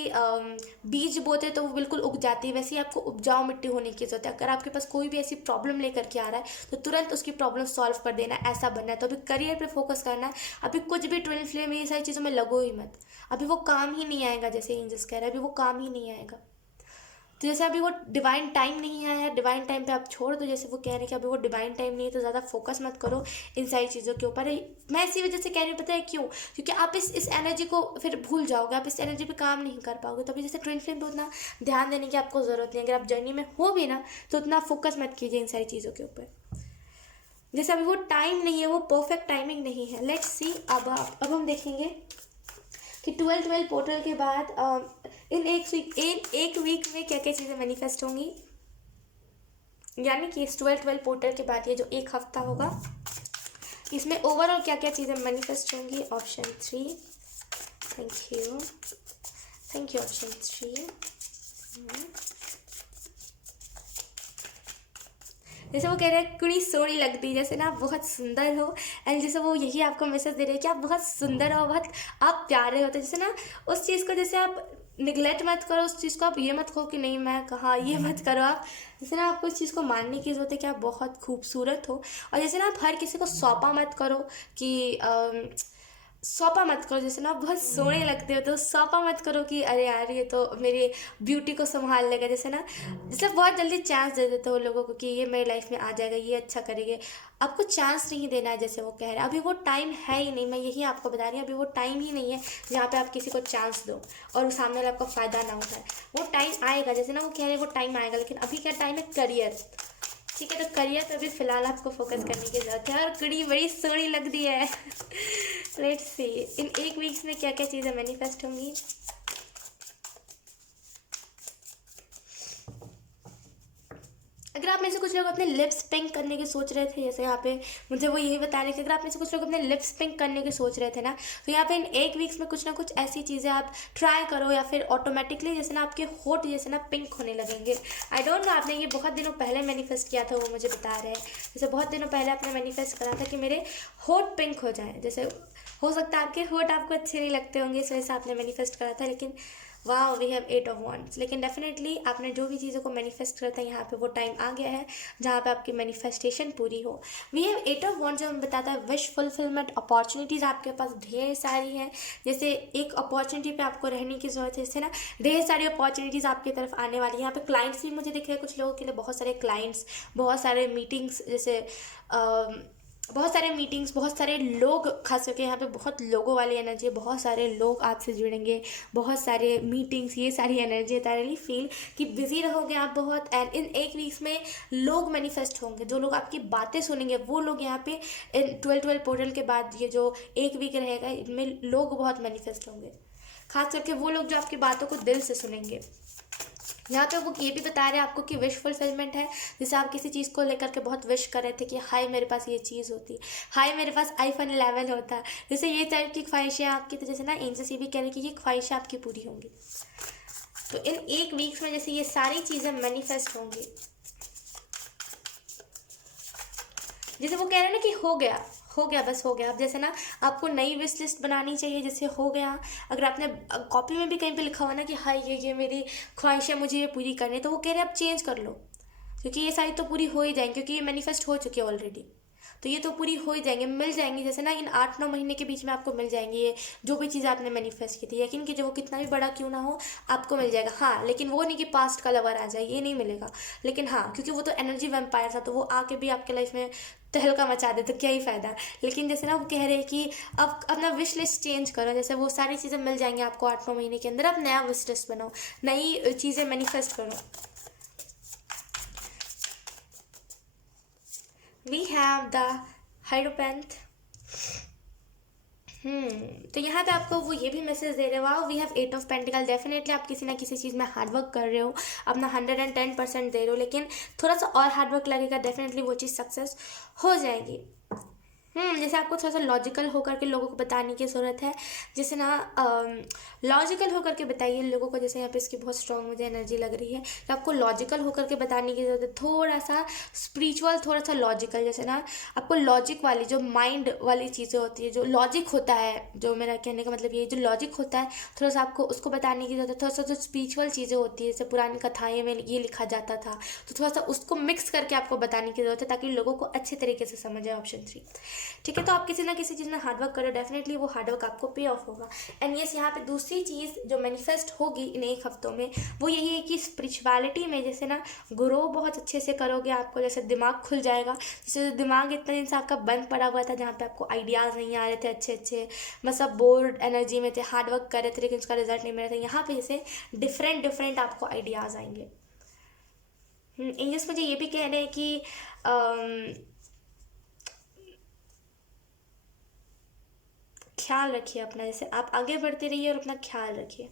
बीज बोते हैं तो वो बिल्कुल उग जाती है। वैसे ही आपको उपजाऊ मिट्टी होने की ज़रूरत है। अगर आपके पास कोई भी ऐसी प्रॉब्लम लेकर के आ रहा है तो तुरंत उसकी प्रॉब्लम सॉल्व कर देना, ऐसा बनना है। तो अभी करियर पे फोकस करना है। अभी कुछ भी ट्विन फ्लेम ये सारी चीज़ों में लगो ही मत, अभी वो काम ही नहीं आएगा। जैसे एंजल्स कह रहे हैं अभी वो काम ही नहीं आएगा। तो जैसे अभी वो डिवाइन टाइम नहीं आया है, डिवाइन टाइम पे आप छोड़ दो। जैसे वो कह रहे हैं कि अभी वो डिवाइन टाइम नहीं है, तो ज़्यादा फोकस मत करो इन सारी चीज़ों के ऊपर। मैं इसी वजह से कह रही हूँ, पता है क्यों? क्योंकि आप इस एनर्जी को फिर भूल जाओगे, आप इस एनर्जी पे काम नहीं कर पाओगे। तो अभी जैसे ट्विन फ्लेम पे उतना ध्यान देने की आपको ज़रूरत नहीं। अगर आप जर्नी में हो भी ना, तो उतना फोकस मत कीजिए इन सारी चीज़ों के ऊपर। जैसे अभी वो टाइम नहीं है, वो परफेक्ट टाइमिंग नहीं है। लेट्स सी, अब हम देखेंगे कि 12-12 पोर्टल के बाद इन एक वीक में क्या क्या चीज़ें मैनिफेस्ट होंगी। यानी कि इस 12-12 पोर्टल के बाद ये जो एक हफ्ता होगा, इसमें ओवरऑल क्या क्या चीज़ें मैनिफेस्ट होंगी। Option 3, thank you option 3। जैसे वो कह रहे हैं कुड़ी सोनी लगती, जैसे ना आप बहुत सुंदर हो, एंड जैसे वो यही आपको मैसेज दे रहे हैं कि आप बहुत सुंदर हो, बहुत आप प्यारे हो। तो जैसे ना उस चीज़ को जैसे आप निगलेक्ट मत करो उस चीज़ को, आप ये मत कहो कि नहीं मैं कहाँ, ये मत करो आप। जैसे ना आपको इस चीज़ को मानने की ज़रूरत है कि आप बहुत खूबसूरत हो। और जैसे ना आप हर किसी को सौंपा मत करो कि सौंपा मत करो, जैसे ना आप बहुत सोहने लगते हो तो सौंपा मत करो कि अरे यार ये तो मेरी ब्यूटी को संभाल लेगा। जैसे ना जैसे आप बहुत जल्दी चांस दे देते हो लोगों को कि ये मेरी लाइफ में आ जाएगा, ये अच्छा करेंगे। आपको चांस नहीं देना है, जैसे वो कह रहे हैं अभी वो टाइम है ही नहीं। मैं यही आपको बता रही हूँ, अभी वो टाइम ही नहीं है जहाँ पे आप किसी को चांस दो और सामने वाला आपका फ़ायदा ना उठाए। वो टाइम आएगा, जैसे ना वो कह रहे हैं वो टाइम आएगा, लेकिन अभी क्या टाइम है, करियर। ठीक है, तो करियर पे अभी फ़िलहाल आपको फोकस करने की ज़रूरत है। और कुड़ी बड़ी सोहनी लग रही है। लेट्स सी इन 1 वीक्स में क्या क्या चीज़ें मैनिफेस्ट होंगी। अगर आप में से कुछ लोग अपने लिप्स पिंक करने की सोच रहे थे, जैसे यहाँ पे मुझे वो यही बता रहे थे, अगर आप में से कुछ लोग अपने लिप्स पिंक करने की सोच रहे थे ना, तो यहाँ पे इन 1 वीक्स में कुछ ना कुछ ऐसी चीज़ें आप ट्राई करो, या फिर ऑटोमेटिकली जैसे ना आपके होठ जैसे ना पिंक होने लगेंगे। आई डोंट नो आपने ये बहुत दिनों पहले मैनिफेस्ट किया था, वो मुझे बता रहे हैं। जैसे बहुत दिनों पहले आपने मैनिफेस्ट करा था कि मेरे होठ पिंक हो जाए। जैसे हो सकता है आपके होठ आपको अच्छे नहीं लगते होंगे, इस वजह से आपने मैनिफेस्ट करा था, लेकिन वाह वी हैव 8 ऑफ वॉन्ड्स। लेकिन डेफिनेटली आपने जो भी चीज़ों को मैनिफेस्ट करा था, यहाँ पे वो टाइम आ गया है जहाँ पे आपकी मैनिफेस्टेशन पूरी हो। वी हैव 8 ऑफ वॉन्ड्स जो हमें बताता है विश फुलफिलमेंट। अपॉर्चुनिटीज़ आपके पास ढेर सारी हैं। जैसे एक अपॉर्चुनिटी पे आपको रहने की ज़रूरत है, जैसे ना ढेर सारी अपॉर्चुनिटीज़ आपकी तरफ आने वाली है। यहाँ पे क्लाइंट्स भी मुझे दिख रहे हैं कुछ लोगों के लिए, बहुत सारे क्लाइंट्स, बहुत सारे मीटिंग्स, जैसे बहुत सारे मीटिंग्स, बहुत सारे लोग, खास करके यहाँ पे बहुत लोगों वाली एनर्जी है। बहुत सारे लोग आपसे जुड़ेंगे, बहुत सारे मीटिंग्स, ये सारी एनर्जी है। रियली फील कि बिजी रहोगे आप बहुत। एंड इन 1 वीक्स में लोग मैनिफेस्ट होंगे, जो लोग आपकी बातें सुनेंगे वो लोग यहाँ पे इन 12-12 पोर्टल के बाद ये जो 1 वीक रहेगा, इनमें लोग बहुत मैनिफेस्ट होंगे। खास करके वो लोग जो आपकी बातों को दिल से सुनेंगे। यहाँ पे वो ये भी बता रहे हैं आपको कि विश फुलफिलमेंट है। जैसे आप किसी चीज़ को लेकर के बहुत विश कर रहे थे कि हाय मेरे पास ये चीज़ होती, हाय मेरे पास iPhone 11 होता। जैसे ये टाइप की ख्वाहिशें आपकी, तो जैसे ना एंजल्स ये भी कह रहे हैं कि ये ख्वाहिशें आपकी पूरी होंगी। तो इन 1 वीक्स में जैसे ये सारी चीज़ें मैनिफेस्ट होंगी, जैसे वो कह रहे हैं ना कि हो गया, हो गया, बस हो गया। अब जैसे ना आपको नई विश लिस्ट बनानी चाहिए, जैसे हो गया। अगर आपने कॉपी में भी कहीं पे लिखा हुआ ना कि हाय ये मेरी ख्वाहिश है, मुझे ये पूरी करनी है, तो वो कह रहे हैं आप चेंज कर लो, क्योंकि ये सारी तो पूरी हो ही जाएंगी, क्योंकि ये मैनिफेस्ट हो चुकी है ऑलरेडी। तो ये तो पूरी हो ही जाएंगे, मिल जाएंगी। जैसे ना इन 8-9 महीने के बीच में आपको मिल जाएंगी ये जो भी चीज़ आपने मैनिफेस्ट की थी। यकीन कीजिए वो कितना भी बड़ा क्यों ना हो, आपको मिल जाएगा। हाँ, लेकिन वो नहीं कि पास्ट का लवर आ जाए, ये नहीं मिलेगा। लेकिन हाँ, क्योंकि वो तो एनर्जी वैम्पायर था, तो वो आके भी आपके लाइफ में तहलका मचा दे तो क्या ही फ़ायदा। लेकिन जैसे ना वो कह रहे हैं कि अब अपना विश लिस्ट चेंज करो, जैसे वो सारी चीज़ें मिल जाएंगी आपको 8-9 महीने के अंदर। आप नया विश लिस्ट बनाओ, नई चीज़ें मैनिफेस्ट करो। We have the hierophant. तो यहाँ पे आपको वो ये भी मैसेज दे रहे हो, wow we have 8 of pentacle. Definitely आप किसी ना किसी चीज़ में हार्डवर्क कर रहे हो, अपना 110% दे रहे हो, लेकिन थोड़ा सा और हार्डवर्क लगेगा, डेफिनेटली वो चीज़ सक्सेस हो जाएगी। जैसे आपको थोड़ा सा लॉजिकल होकर के लोगों को बताने की ज़रूरत है। जैसे ना लॉजिकल होकर के बताइए लोगों को। जैसे यहाँ पे इसकी बहुत स्ट्रॉन्ग मुझे एनर्जी लग रही है कि आपको लॉजिकल होकर के बताने की ज़रूरत है, थोड़ा सा स्पिरिचुअल, थोड़ा सा लॉजिकल। जैसे ना आपको लॉजिक वाली जो माइंड वाली चीज़ें होती है, जो लॉजिक होता है, जो मेरा कहने का मतलब ये जो लॉजिक होता है, थोड़ा सा आपको उसको बताने की ज़रूरत है। थोड़ा सा जो स्पिरिचुअल चीज़ें होती है, जैसे पुरानी कथाएँ में ये लिखा जाता था, तो थोड़ा सा उसको मिक्स करके आपको बताने की ज़रूरत है, ताकि लोगों को अच्छे तरीके से समझ आए। ऑप्शन 3, ठीक है। तो आप किसी ना किसी चीज़ में हार्डवर्क करो, डेफिनेटली वो हार्डवर्क आपको पे ऑफ होगा। एंड यस, यहाँ पे दूसरी चीज़ जो मैनिफेस्ट होगी इन 1 हफ्तों में, वो यही है कि स्पिरिचुअलिटी में जैसे ना ग्रो बहुत अच्छे से करोगे। आपको जैसे दिमाग खुल जाएगा, जैसे दिमाग इतने दिन से आपका बंद पड़ा हुआ था, जहाँ पे आपको आइडियाज़ नहीं आ रहे थे अच्छे अच्छे, बस आप बोर्ड एनर्जी में थे, हार्डवर्क कर रहे थे लेकिन उसका रिजल्ट नहीं मिल रहा था। यहाँ पे जैसे डिफरेंट डिफरेंट आपको आइडियाज़ आएंगे। इंग्लिश मुझे ये भी कह रहे हैं कि ख्याल रखिए अपना, जैसे आप आगे बढ़ते रहिए और अपना ख्याल रखिए।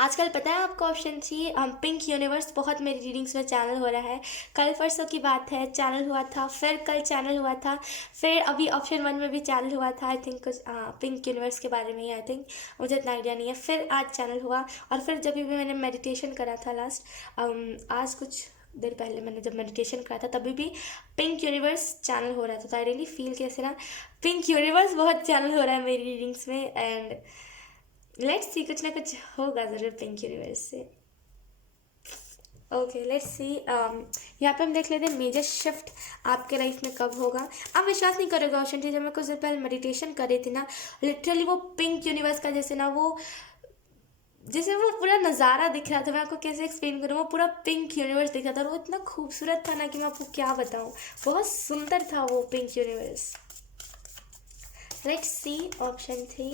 आजकल पता है आपको ऑप्शन 3 पिंक यूनिवर्स बहुत मेरी रीडिंग्स में चैनल हो रहा है। कल परसों की बात है चैनल हुआ था, फिर कल चैनल हुआ था, फिर अभी ऑप्शन 1 में भी चैनल हुआ था। आई थिंक कुछ पिंक यूनिवर्स के बारे में ही, आई थिंक, मुझे इतना आइडिया नहीं है। फिर आज चैनल हुआ, और फिर जब भी मैंने मेडिटेशन करा था लास्ट, आज कुछ देर पहले मैंने जब मेडिटेशन करा था, तभी भी पिंक यूनिवर्स चैनल हो रहा था। तो आई रियली फील कैसे ना पिंक यूनिवर्स बहुत चैनल हो रहा है मेरी रीडिंग्स में। एंड लेट्स सी, कुछ ना कुछ होगा ज़रूर पिंक यूनिवर्स से। ओके लेट्स सी, यहाँ पे हम देख लेते हैं मेजर शिफ्ट आपके लाइफ में कब होगा। आप विश्वास नहीं करोगे ऑप्शन थी, जब मैं कुछ देर पहले मेडिटेशन कर रही थी ना, लिटरली वो पिंक यूनिवर्स का जैसे ना वो, जैसे वो पूरा नज़ारा दिख रहा था, मैं आपको कैसे एक्सप्लेन करूँ, वो पूरा पिंक यूनिवर्स दिख रहा था और वो इतना खूबसूरत था ना कि मैं आपको क्या बताऊँ, बहुत सुंदर था वो pink universe. Let's see option three,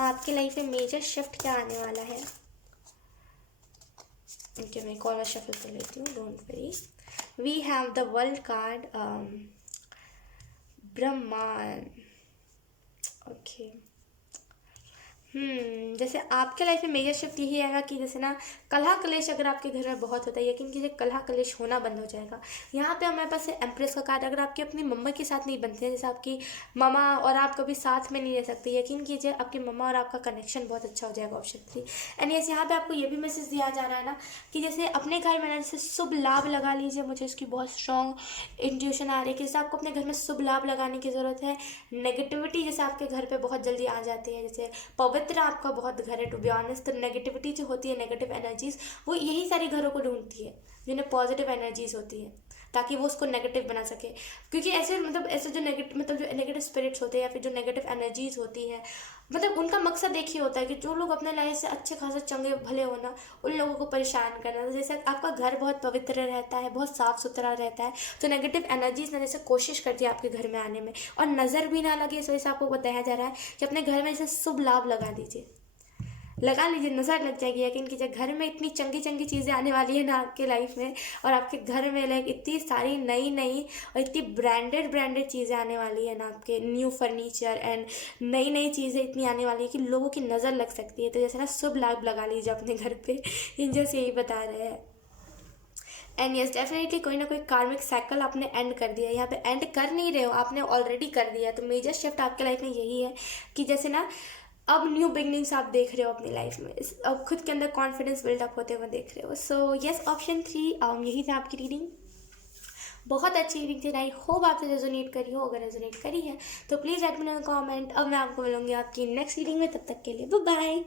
आपके लाइफ में मेजर शिफ्ट क्या आने वाला है। ओके मैं एक और शफल कर लेती हूँ, don't worry. We have the world card, ब्रह्मांड। ओके, जैसे आपके लाइफ में मेजर शिफ्ट यही आएगा कि जैसे ना कलह कलेश अगर आपके घर में बहुत होता है, यकीन कीजिए कलह कलेश होना बंद हो जाएगा। यहाँ पे हमारे पास है एम्प्रेस का कार्ड, अगर आपकी अपनी मम्मा के साथ नहीं बनते हैं, जैसे आपकी मम्मा और आप कभी साथ में नहीं रह सकते, यकीन कीजिए आपकी मम्मा और आपका कनेक्शन बहुत अच्छा हो जाएगा, ऑप्शन थ्री। एंड यस, यहाँ पे आपको ये भी मैसेज दिया जा रहा है ना कि जैसे अपने घर में ना जैसे शुभ लाभ लगा लीजिए, मुझे इसकी बहुत स्ट्रॉन्ग इंट्यूशन आ रही है कि जैसे आपको अपने घर में शुभ लाभ लगाने की ज़रूरत है। नेगेटिविटी जैसे आपके घर पे बहुत जल्दी आ जाती है, जैसे पवित्र आपका बहुत घर है टू बी ऑनेस्ट, तो नेगेटिविटी जो होती है, नेगेटिव एनर्जीज, वो यही सारे घरों को ढूंढती है जिन्हें पॉजिटिव एनर्जीज होती है, ताकि वो उसको नेगेटिव बना सके। क्योंकि ऐसे मतलब ऐसे जो नेगेटिव मतलब जो नेगेटिव स्पिरिट्स होते हैं या फिर जो नेगेटिव एनर्जीज होती है, मतलब उनका मकसद एक ही होता है कि जो लोग अपने लाइफ से अच्छे खासे चंगे भले हो ना, उन लोगों को परेशान करना। तो जैसे आपका घर बहुत पवित्र रहता है, बहुत साफ सुथरा रहता है, तो नेगेटिव एनर्जीज ना जैसे कोशिश करती है आपके घर में आने में, और नज़र भी ना लगे, इस वजह से आपको बताया जा रहा है कि अपने घर में जैसे शुभ लाभ लगा दीजिए, लगा लीजिए, नज़र लग जाएगी। यकीन कीजिए घर में इतनी चंगी चंगी चीज़ें आने वाली है ना आपके लाइफ में, और आपके घर में लाइक इतनी सारी नई नई और इतनी ब्रांडेड ब्रांडेड चीज़ें आने वाली है ना, आपके न्यू फर्नीचर एंड नई नई चीज़ें इतनी आने वाली है कि लोगों की नज़र लग सकती है। तो जैसे ना शुभ लाभ लगा लीजिए अपने घर पे, एंजल्स यही बता रहे हैं। एंड यस डेफिनेटली कोई ना कोई कार्मिक साइकिल आपने एंड कर दिया है, यहाँ पे एंड कर नहीं रहे हो, आपने ऑलरेडी कर दिया है। तो मेजर शिफ्ट आपके लाइफ में यही है कि जैसे ना अब न्यू बिगनिंग्स आप देख रहे हो अपनी लाइफ में, अब खुद के अंदर कॉन्फिडेंस बिल्डअप होते हुए देख रहे हो। सो यस ऑप्शन थ्री, यही था आपकी रीडिंग। बहुत अच्छी रीडिंग थी, आई होप आपसे रेजोनेट करी हो। अगर रेजोनेट करी है तो please let me know comment. अब मैं आपको मिलूंगी आपकी नेक्स्ट रीडिंग में, तब तक के लिए बाय बाय।